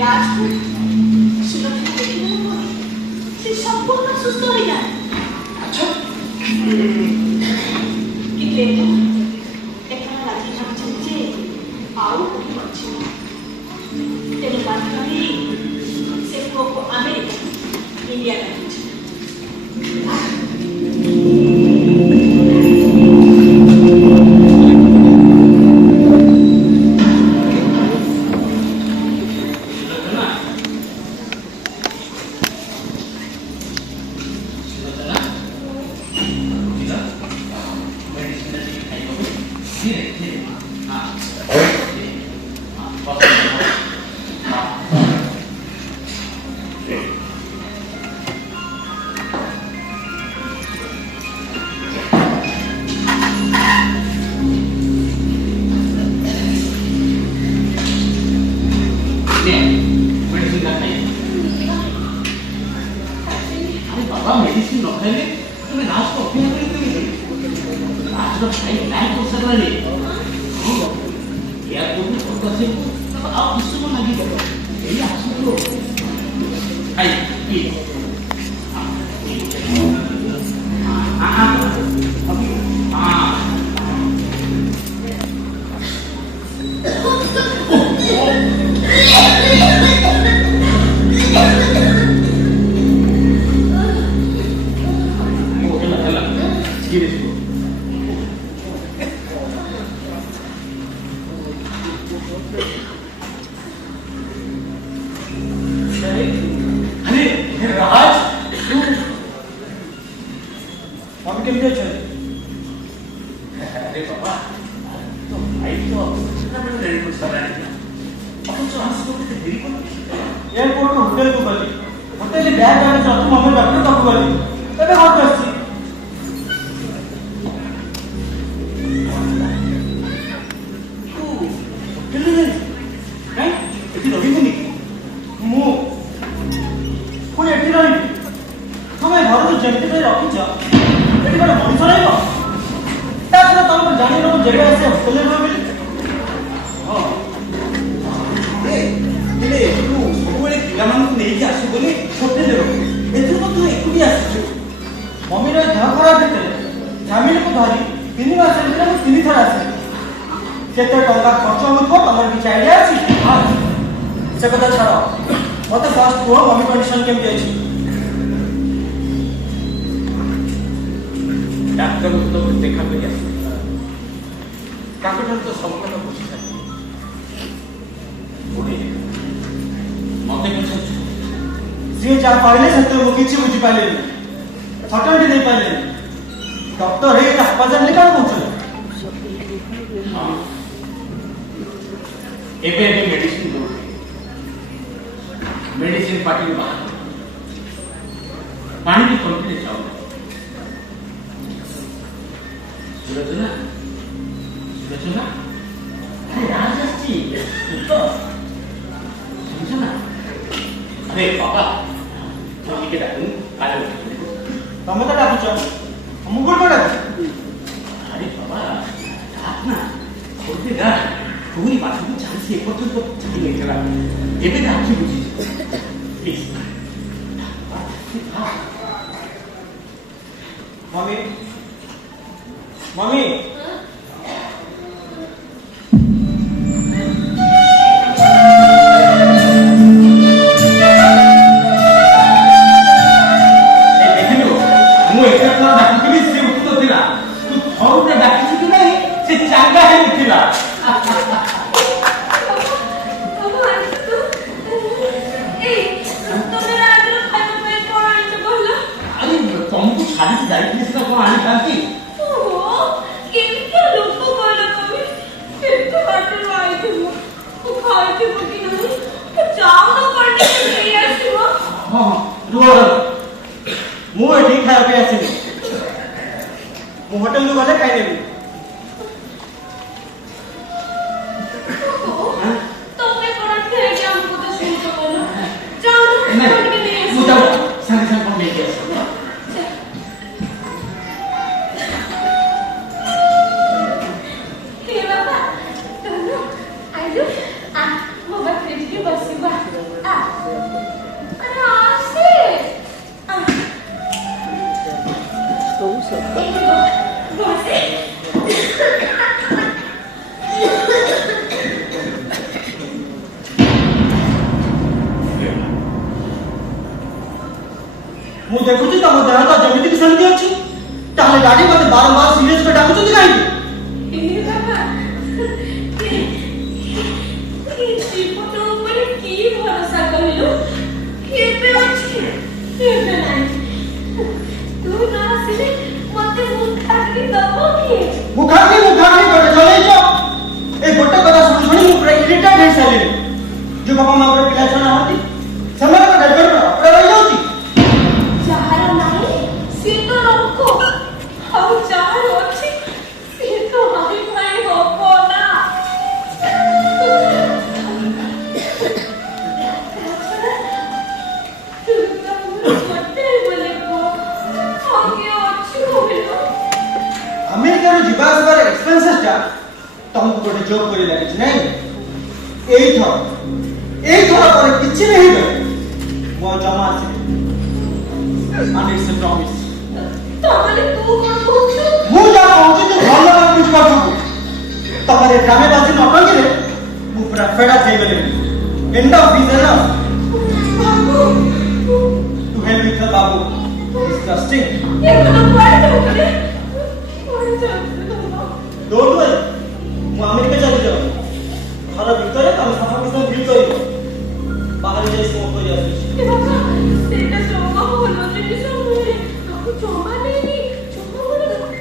राज को सुरक्षा देखने को से संपूर्ण सुस्त हो गया। अच्छा कितने एकना राजी हम चलते आओ कोई बच्चे तेरे बात करी से को अमेरिका इंडिया का मेडिसिन न खाइले तुम लास्ट को अपेक्षा करी लास्ट को खाई नहीं कर सकला रे या कोई फोटो से तब आप किसी को नहीं करो ये आसु तो आई की हां अभी हां एयरपोर्ट होटेल को गली होटेल बैग आने से तुम हमें डॉक्टर तक गली तबे हट आसी तू होटेल नहीं एठी रही कोनी मु कोन एठी रही हमें घर को जेंटे पे रखी छ एठी बड़ मनुष्य रहबो ता छरा तुम जानि न जेबे आसे होटेल रे बोली हां ए तू सबले पिलाମାନଙ୍କୁ ନେଇକି ଆସୁ ବୋଲି ହୋଟେଲ ରେ ଏଥିରୁ ତ ତୁ ଏକୁଟି ଆସିଛୁ ମମିର ଦେହ ଖରାପ ହେଇଥିଲେ ଫ୍ୟାମିଲିକୁ ଧରି 3 ମାସ ଭିତରେ ମୁଁ 3 ଥର ଆସିଲି କେତେ ଟଙ୍କା ଖର୍ଚ୍ଚ ହଉଥିବ ତମର କିଛି ଆଇଡିଆ ଅଛି ସେ କଥା ଛାଡ଼ ମତେ ଫାଷ୍ଟ କୁହ ମମି କଣ୍ଡିସନ କେମିତି ଅଛି ଡାକ୍ତରଙ୍କୁ ତ ଦେଖା କରି ଆସିଲି ତାଙ୍କଠାରୁ ତ ସବୁ କଥା ବୁଝି ସାରିଲି मते सी जा पाइले से वो किछि बुझी पाइले सटलटी नहीं पाइले डॉक्टर हे हापाजन ले का पूछले हां एबे मेडिसिन दो मेडिसिन पार्टी बा पानी भी कंप्लीट जाओ सुरजना अरे राजस्थी तो समझना अरे बाबा तुम के डाकू आले तमे तो डाकुछ हम कोन कोन अरे बाबा डाक ना खोलते गा पूरी बात को जान से एक तो चली नहीं चला एबे डाकी बुझी प्लीज मम्मी मम्मी होटल में गले खाई लेबी तो मैं पराठे है क्या हमको तो सुन तो बोलो जाओ ना के लिए मुझे संग संग हम लेके के बाबा दोनों आइलो आ मोबाइल फ्रिज के बस बा बारंबार सीरियस पे डाकुଛନ୍ତି କାହିଁକି? ଏ ବାବା ଏ ଜୀବନ ଉପରେ କି ଭରସା କହିଲୁ? କେବେ ଅଛି କେବେ ନାହିଁ। ତୁ ନ ଆସିଲେ ମତେ ମୁଖାଗ୍ନି ଦବ କିଏ? ମୁଖାଗ୍ନି ଗୋଟେ ଚଲେଇଛ। ଏ ଗୋଟେ କଥା ଶୁଣି ଶୁଣି ମୁଁ ପୁରା ଇରିଟେଟ୍ ହେଇସାରିଲିଣି। ଯୋଉ ବାପା ମାଙ୍କର ପିଲା ଛୁଆ ନାହାନ୍ତି ସେମାନଙ୍କ ଡେଭଲପମେଣ୍ଟ ଅପରା ରହିଯାଉଛି। ଯାହାର ନାହିଁ ସେ ତ ରଖ, ଆଉ ଯାହାର ଅଛି ସେ ତ ହାଇ ଭାଇ ହବ ନା। ଆମେରିକାର ଯିବା ଆସିବାର ଏକ୍ସପେନ୍ସେସଟା ତମକୁ ଗୋଟେ ଜବ୍ କରି ଲାଗିଛି ନାଇଁ? ଏଇଥର ପରେ କିଛି ବି ହେଇଗଲେ ମୁଁ ଆଉ ଜମା ଆସିବି। And it's a promise. ତାହେଲେ ତୁ କଣ କହୁଛୁ? ମୁଁ ଯାହା କହୁଛି ତୁ ଭଲ ଭାବେ ବୁଝିପାରୁଛୁ। ତମର ଏ ଡ୍ରାମେବାଜି ନଟଙ୍ଗିରେ ମୁଁ ପୁରା ଫେଡ୍ up ହେଇଗଲିଣି। End of business. To hell with the babu. Disgusting. Don't worry. ମୁଁ ଆମେରିକା ଚାଲିଯାଉଛି। ଘର ଭିତରେ ତମେ ସଫା ବିଲ୍ କରିବ। ବାହାରେ ଯାଇ ସ୍ମୋକ୍ କରି ଆସୁଛି।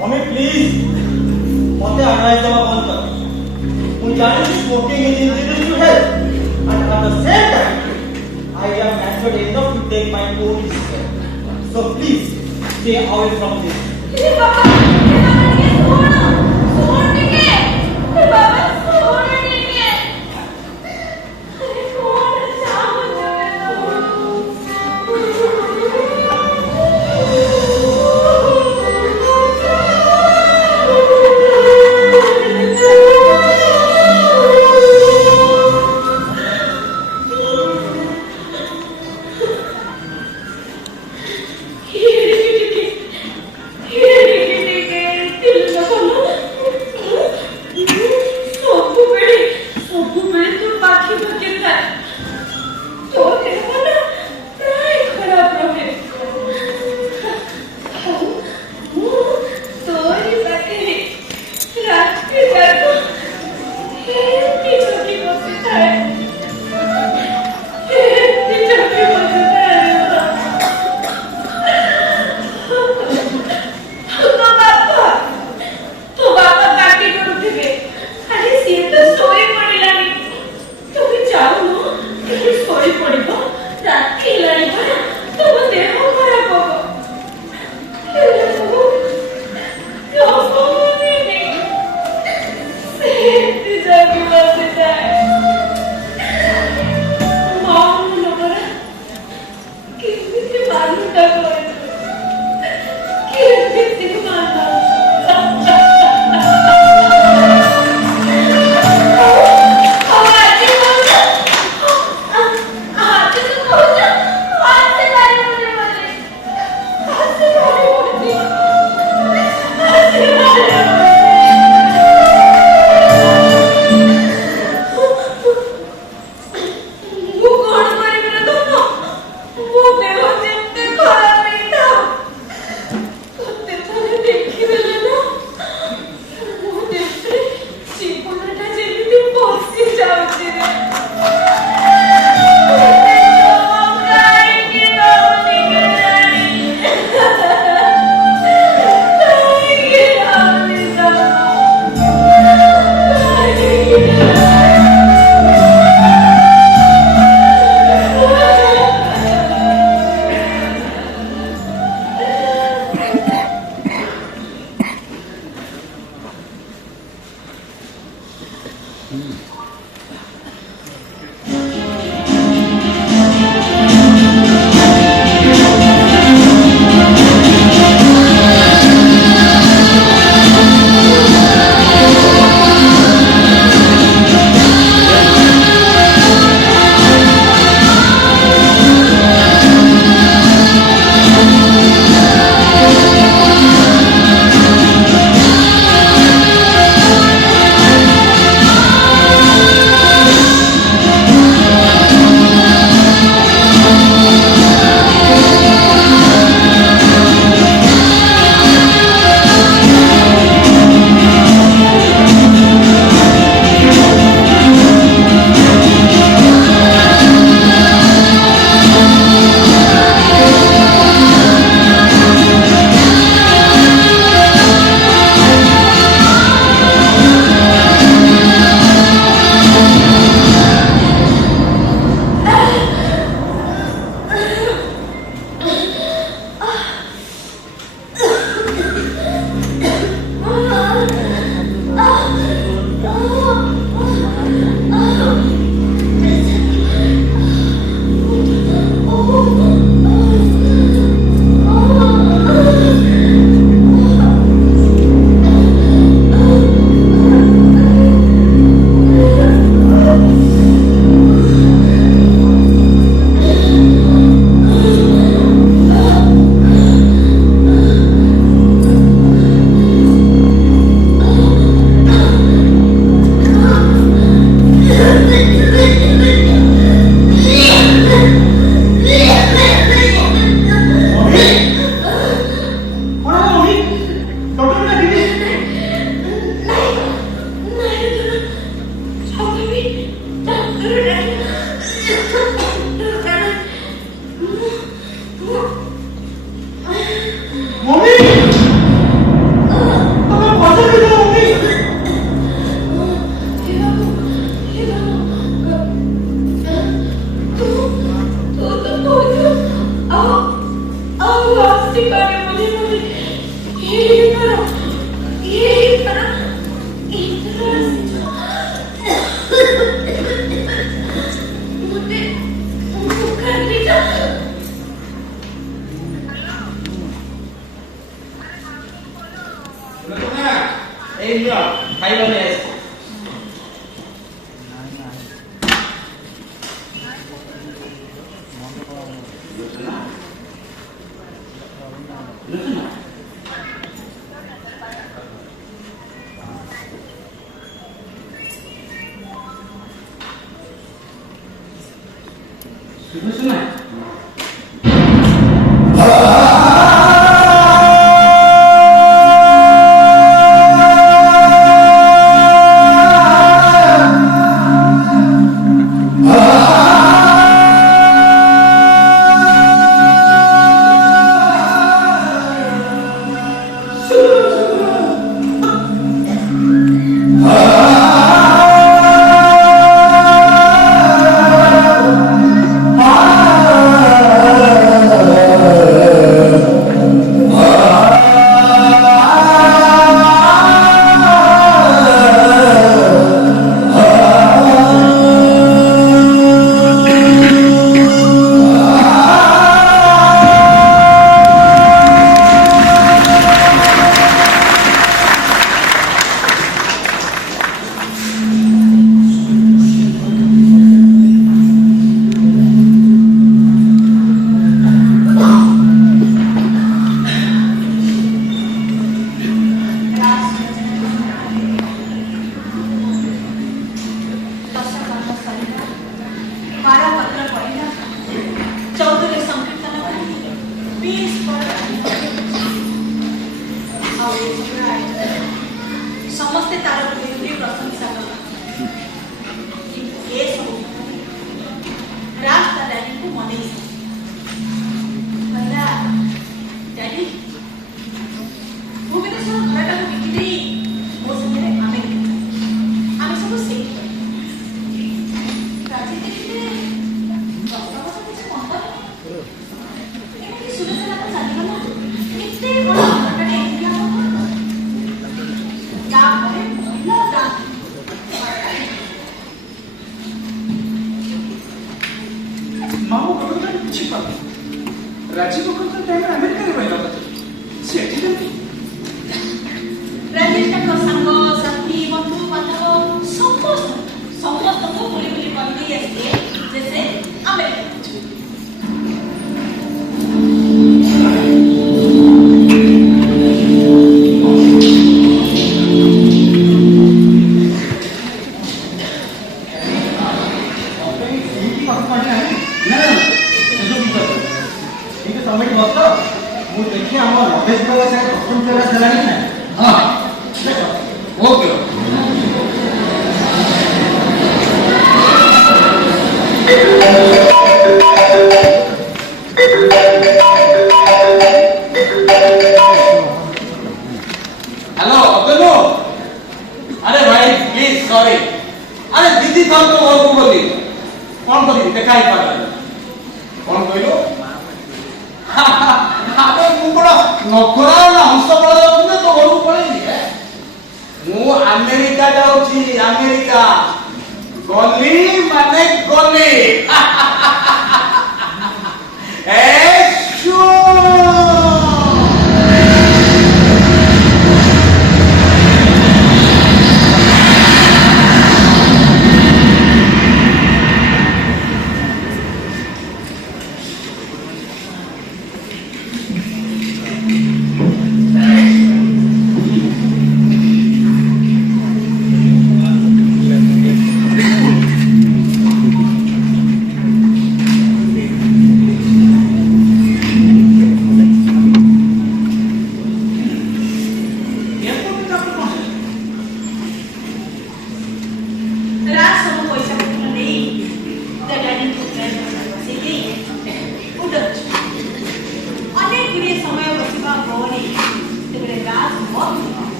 Mommy, please. मते एडवाइस देवा बंद कर। मुझे जाने smoking is injurious to health, and at the same time, I am matured enough to take my own decision. So please, stay away from this. Sudarshan समस्ते तार प्रशंसा रास्ता डैडी को मन डैडी भुवनेश्वर घरटा को बिकी मो सामने आम सब से राजी देखिए सुरक्षा चालीगला एते बड़ घटना मामू कभी कुछ पाते राजीव को टाइम अमेरिका रे रहला से राजेश का संग साथी बंधु बांधव समस्त को बोली बोली बंदी आसे जैसे अमेरिका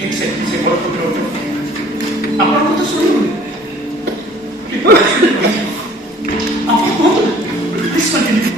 ठीक से बड़ पुत्र आपन को तो सुनिए आप कौन डिस्कंटिन्यू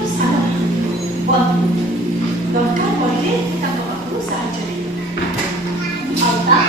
ମୋର ସାନ ବନ୍ଧୁ ଦରକାର ପଡ଼ିଲେ ତାଙ୍କ ପାଖରୁ ସାହାଯ୍ୟ ନେବି ଆଉ ତା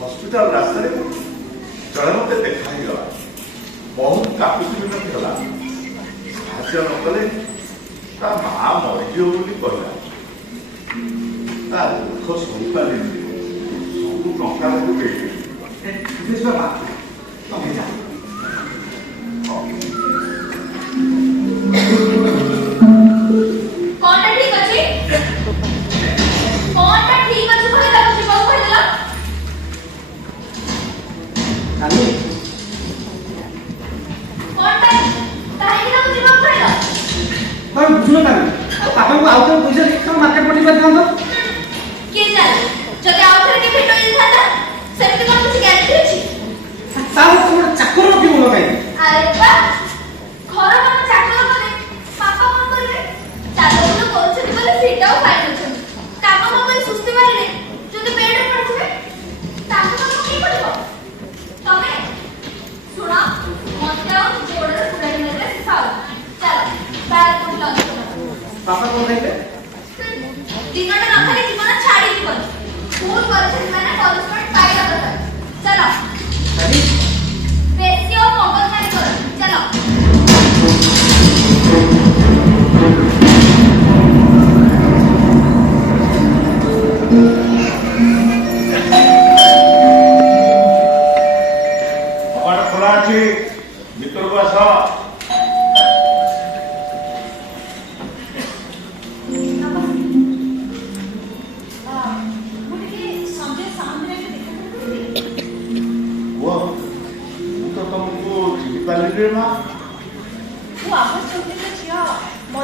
हॉस्पिटल रास्ता जड़े मत देखा बहुत काकुति मिनट है साहय न कले माँ मरीज कहला दुख सही पारे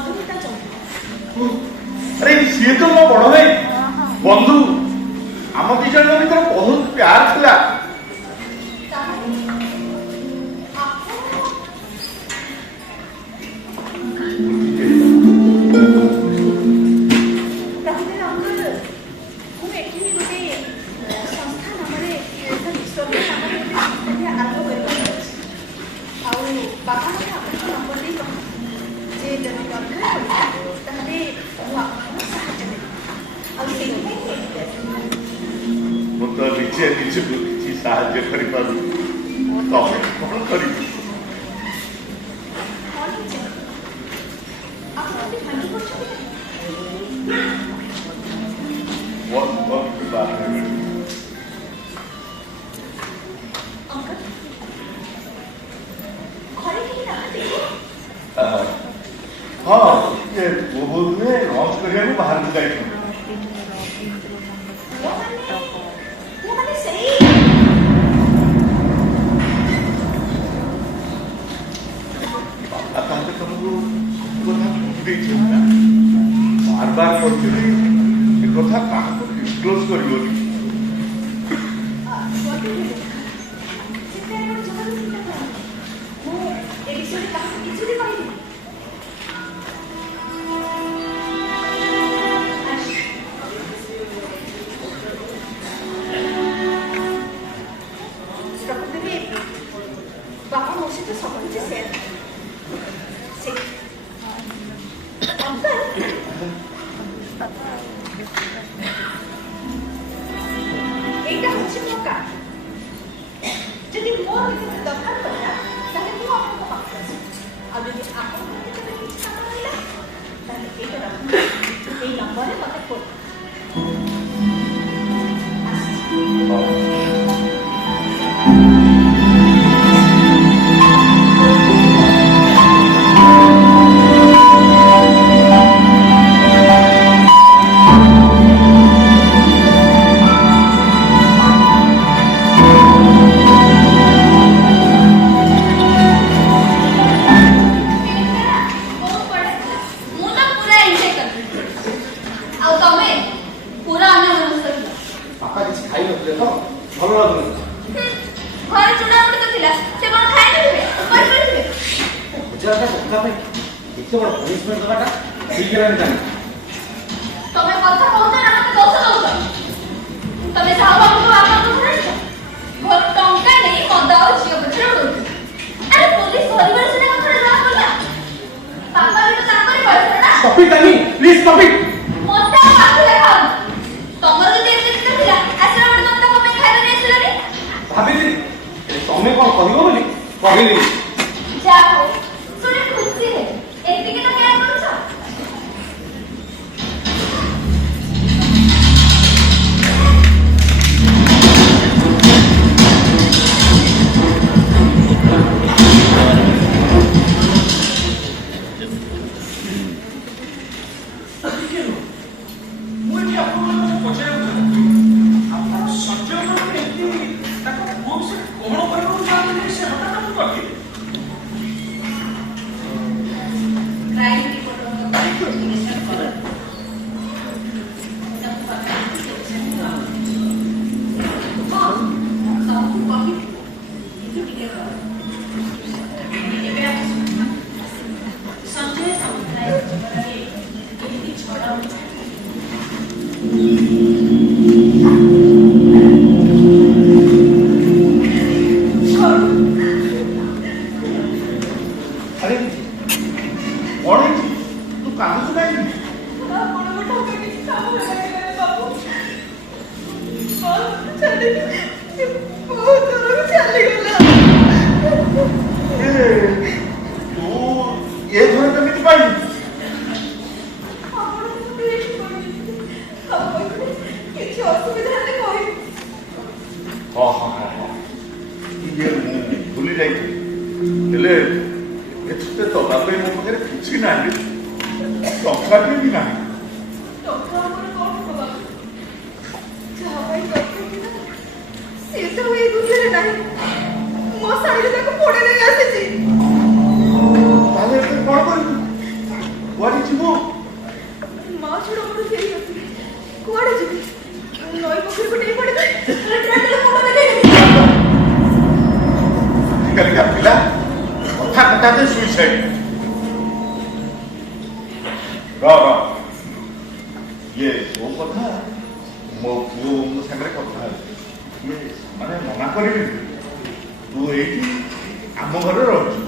सब टंका अरे सी तो मो बड़ भाई बंधु आम दी जन भर बहुत प्यार था साहाଯ୍य करी पारू तमे कौन करी बहुत बात है हाँ ये बहुत में लॉन्च करिया को बाहर जाई बार बार कथा क्या डिस्क्लोज कर बापा मोसे तो सब कुछ शेयर এইটা হচ্ছে মৌকা যদি মোর দরকার পড়া তাহলে তুমি আপনাকে পাবে আর যদি আপনাকে কিছু টাকা হইলা তাহলে এইটা রাখুন এই নম্বরে কথা ফোন Oh. ନିଜର କଥା ପାଇଁ ଏତେ ବଡ଼ ପନିଶମେଣ୍ଟ ଦେବାଟା ଠିକ୍ ହେଲାନି ଜାଣି। ତମେ କଥା କହୁଛ ନା ମତେ ଦୋଷ ଦଉଛ? ତମେ ଯାହା ବାବୁଙ୍କ ବାପାଙ୍କୁ ଧରିଛ ଘର ଟଙ୍କା ନେଇ ମଦ ଆଉ ଝିଅ ପଛରେ ଉଡଉଛ। ଆରେ ପୋଲିସ ଧରିବାର ସିନା କଥାଟା ଜଣା ପଡିଲା। ବାପା ବି ତ ତାଙ୍କରି ବୟସର ନା। Stop it, Annie. Please stop it. ମତେ ଆଉ ପାଖ ଦେଖାଉନି। ତମର ଯଦି ଏତେ ଚିନ୍ତା ଥିଲା ଆସିଲା ବେଳେ ତମେ ତାଙ୍କ ପାଇଁ ଖାଇବା ନେଇ ଆସିଲନି। ଭାବିଥିଲି ତମେ କଣ କହିବ ବୋଲି କହିଲି। ଯାହା ହଉ ଶୁଣି ଖୁସି ହେଲି। ଏତିକି ତ କେୟାର କରୁଛ। ମୁଁ ଏଠି ଆପଣଙ୍କୁ ପଚାରିବାକୁ ଚାହୁଁଛି ଆପଣ ସଞ୍ଜୟ ବାବୁ ଏମିତି ତାଙ୍କ ପୁଅ ବିଷୟରେ କଣ କରିବାକୁ ଚାହୁଁଛନ୍ତି ସେ ହଠାତ୍ ଆପଣଙ୍କୁ କହିଲେ? କ୍ରାଇମ ରିପୋର୍ଟର ଇନଭେଷ୍ଟିଗେସନ କର। ହଁ ତମକୁ କହିବି କିନ୍ତୁ ଟିକେ କର। ଏବେ ଆସ। ସଞ୍ଜୟ ସାମନ୍ତରାୟ ଜୀବନରେ କେମିତି ଝଡ଼ ଆରେ କଣ ହେଇଛି? ତୁ କାନ୍ଦୁଛୁ କାହିଁକି? ତୁ ଏ ଘରେ କେମିତି ପାଇଲୁ? ଇଏ ମୁଁ ଭୁଲି ଯାଇଥିଲି। ହେଲେ ଏଥିରେ ଦବା ପାଇଁ ମୋ ପାଖରେ କିଛି ନାହିଁ, ଟଙ୍କାଟେ ବି ନାହିଁ। ତାହେଲେ ଏବେ କଣ କରିବୁ? କୁଆଡେ ଯିବୁ? ଆଜିକାଲିକା ପିଲା କଥା କଥାରେ ସୁଇସାଇଡ୍। ରହ ଇଏ କୋଉ କଥା? ମୋ ପୁଅ ମୋ ସାଙ୍ଗରେ କଥା ହେବେ, ଇଏ ମାନେ ମନା କରିବି। ତୁ ଏଇଠି ଆମ ଘରେ ରହୁଛୁ।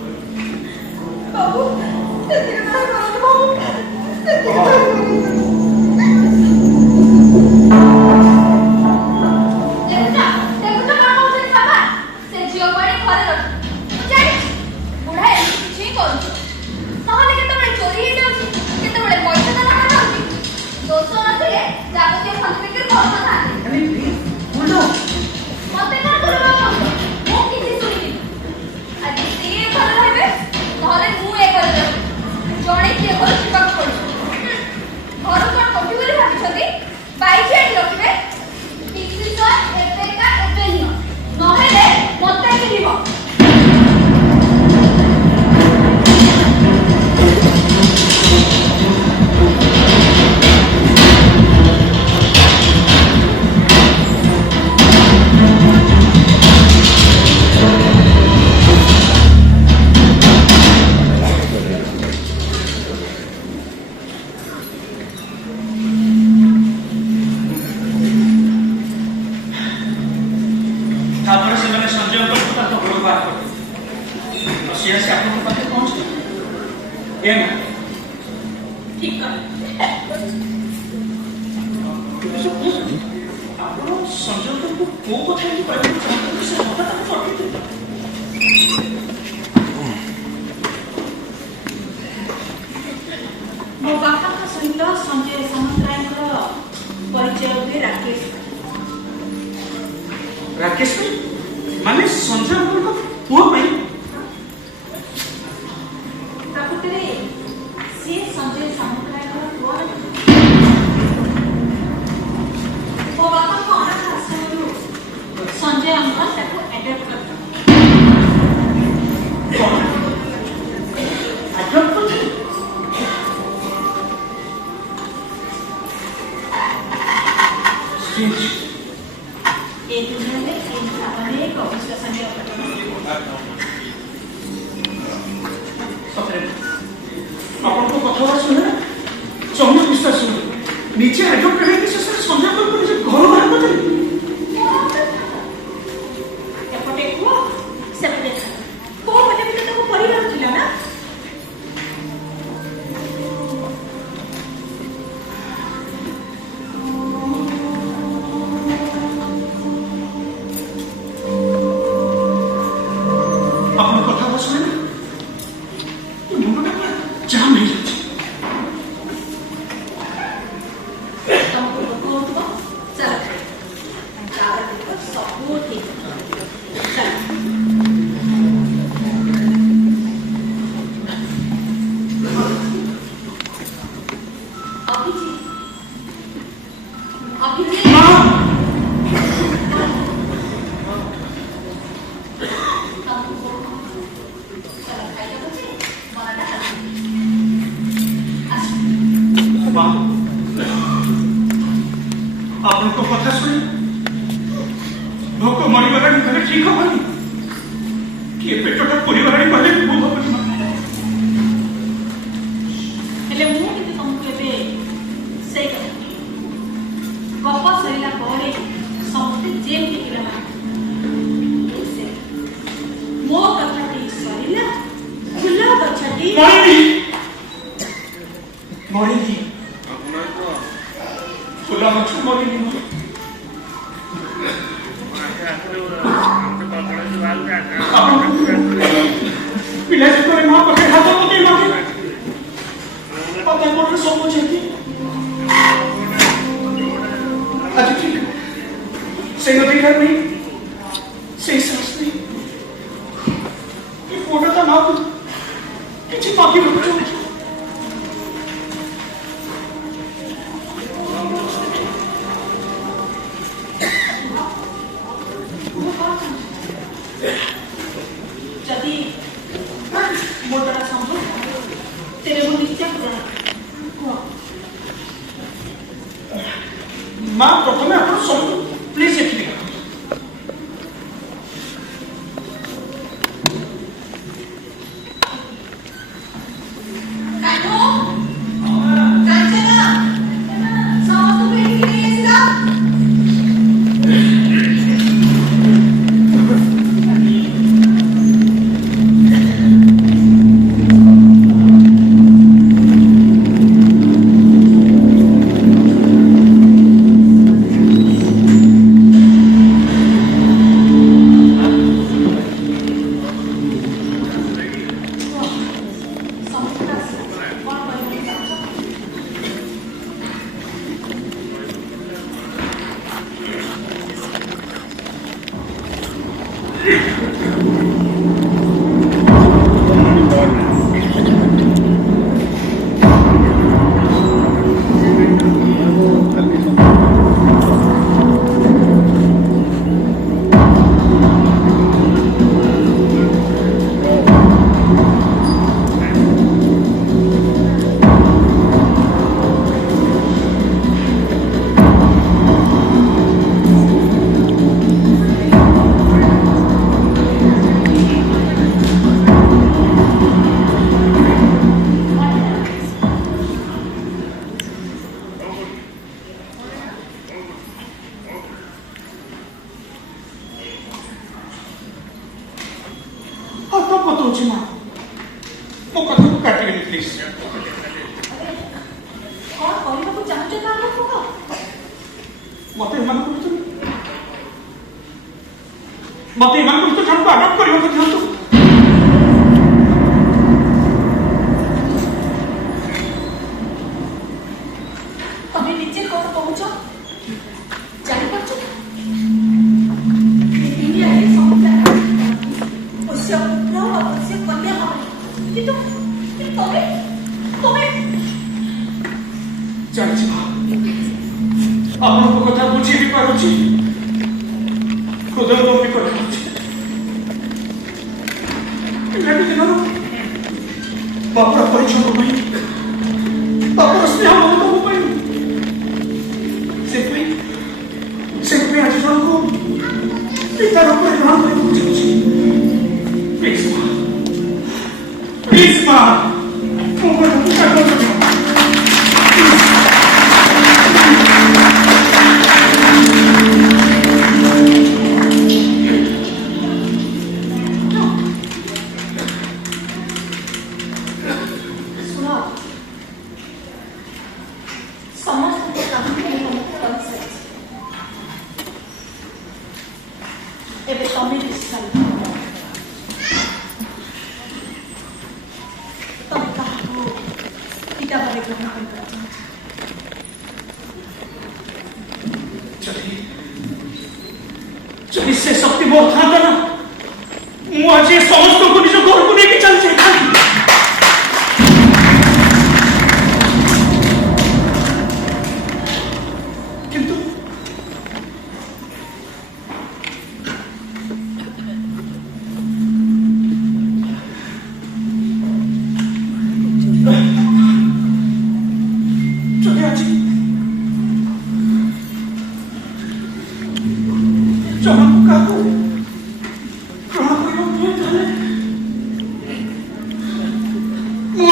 ତାପରେ ସେମାନେ ସଞ୍ଜୟଙ୍କୁ ତାଙ୍କ ଘରୁ ବାହାର କରିଥିଲେ। ସିଏ ଆସି ଆପଣଙ୍କ ପାଖରେ ପହଞ୍ଚିଲେ। ଠିକ ଆପଣ ସଞ୍ଜୟଙ୍କୁ କୋଉ କଥା ଏମିତି କହିବାକୁ ଚାହୁଁଛନ୍ତି? ସେ ହଠାତ୍ ତାକୁ ଅଟକେଇଥିଲେ। ମୋ ବାପାଙ୍କ ସହିତ ସଞ୍ଜୟ ସାମନ୍ତରାୟଙ୍କର ପରିଚୟ ହୁଏ ରାକେଶ। ରାକେଶ ମାନେ ସଞ୍ଜୟଙ୍କ ପୁଅ ପାଇଁ? ପ୍ରକୃତରେ ସିଏ ସଞ୍ଜୟ ସାମନ୍ତରାୟଙ୍କର ପୁଅ। ମୋ ବାପାଙ୍କ ଅନାଥ ଆଶ୍ରମରୁ ସଞ୍ଜୟ ଅଙ୍କଲ ତାକୁ ଆଡପ୍ଟ କରିଥିଲେ। ଏ ଦୁନିଆରେ ଅନେକ ଅବିଶ୍ୱାସନୀୟ ଘଟଣା। କିଛି ଆଜ କହିଲେ ଶେଷରେ ସନ୍ଧ୍ୟା ପରେ ସେ ଘର ବାହାର କରିଦେଲେ। ଏପଟେ କୁହ ସେପଟେ କୋଉ ପଟେ ବି ତାକୁ ପରିବାର ଥିଲା ନା। ଆପଣ କଥା ଶୁଣେ ନା ମୁଣ୍ଡଟା ପୁରା ଜାମ୍ ହେଇଯାଉଛି। ତମକୁ ଲୋକ ହଉଥିବ ଚାଲ ତାର ସବୁ ଠିକ ଚାଲ। ଆପଣଙ୍କ କଥା ଶୁଣି ଭୋକ ମରିଗଲାଣି ଘରେ ଠିକ ହବନି। କିଏ ପେଟଟା ପରିବାରାଣି କହିଲେ ମୁଁ ହବନି। ହେଲେ ମୁଁ କିନ୍ତୁ ତମକୁ ଏବେ ସେଇ କଥା ଗପ ସରିଲା ପରେ ସମସ୍ତେ ଯେମିତି କିଲା ମୋ କଥାଟି ସରିଲା ଫୁଲ ଗଛଟି ମରିନି ଫୁଲ ଗଛ ମରିନି। ପିଲା ଯେତେବେଳେ ମା ପାଖେ ହାତ ପକେଇ ମାଗେ କଥା ମୋର ସବୁ ଯେମିତି ଆଜି ଠିକ ସେଇ ଅଧିକାର ନେଇ ସେଇ ସାହସ ନେଇ ଏ ପୁଅଟା ତା ମାକୁ କିଛି ମାଗିବାକୁ ଚାହୁଁଛି। ଯଦି ମୋ ଦ୍ୱାରା ସମ୍ଭବ ତେବେ ମୁଁ ନିଶ୍ଚୟ କୁହ। ମା ପ୍ରଥମେ ଆପଣ ସବୁ ପ୍ଲିଜ ଏଠି ବତଉଛି ମା ମୋ କଥାକୁ କାଟିବେନି ପ୍ଲିଜ। କଣ କରିବାକୁ ଚାହୁଁଛ ତାହେଲେ କୁହ। ମତେ ଏମାନଙ୍କ ଭିତରୁ ଜଣକୁ ଆଡପ୍ଟ କରିବାକୁ ଦିଅନ୍ତୁ। ତମେ ନିଜେ କଣ କହୁଛ ଜାଣିପାରୁଛ ଦୁନିଆରେ ସମସ୍ତେ ପୋଷ୍ୟ ପୁତ୍ର ବା ପୋଷ୍ୟ କନ୍ୟା ହବ କିନ୍ତୁ ତମେ ଜାଣିଛି ମା ଆପଣଙ୍କ କଥା ବୁଝି ବି ପାରୁଛି ହୃଦୟ ବି କରିପାରୁଛି। ପିଲାଟି ଦିନରୁ ବାପର ପରିଚୟ ପାଇଁ ବାପର ସ୍ନେହ ମମତା ପାଇଁ ସେଥିପାଇଁ ଆଜି ଜଣକୁ ପିତା ରୂପରେ ଗ୍ରହଣ କରିବାକୁ ଚାହୁଁଛି। ପ୍ଲିଜ ମା ମୋ କଥାକୁ କାଟନ୍ତୁ। ଆକାରରେ ଗ୍ରହଣ କରିବାର ଚାହୁଁଛି। ଯଦି ସେ ଶକ୍ତି ମୋର ଥାନ୍ତା ନା ମୁଁ ଆଜି ଏ ସମସ୍ତଙ୍କୁ ନିଜ ଘରକୁ ନେଇକି ଚାଲି ଯାଇଥାନ୍ତି। କିନ୍ତୁ ଯଦି ଆଜି ଜଣକୁ କାହାକୁ ଗ୍ରହଣ କରିବାକୁ ହୁଏ ତାହେଲେ ମୁଁ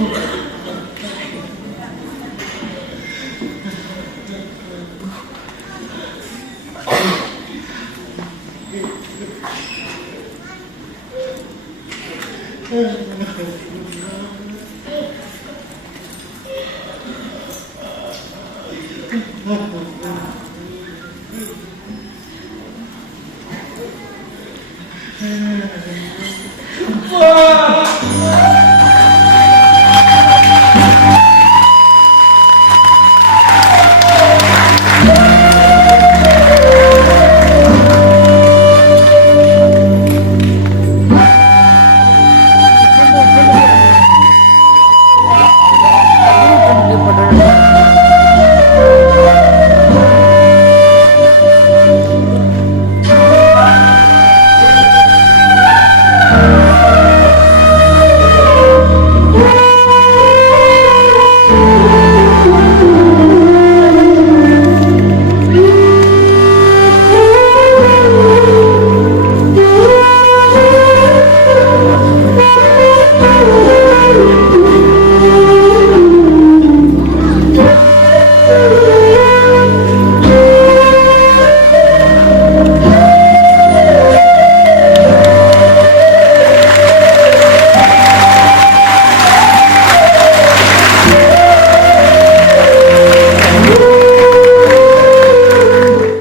Oh,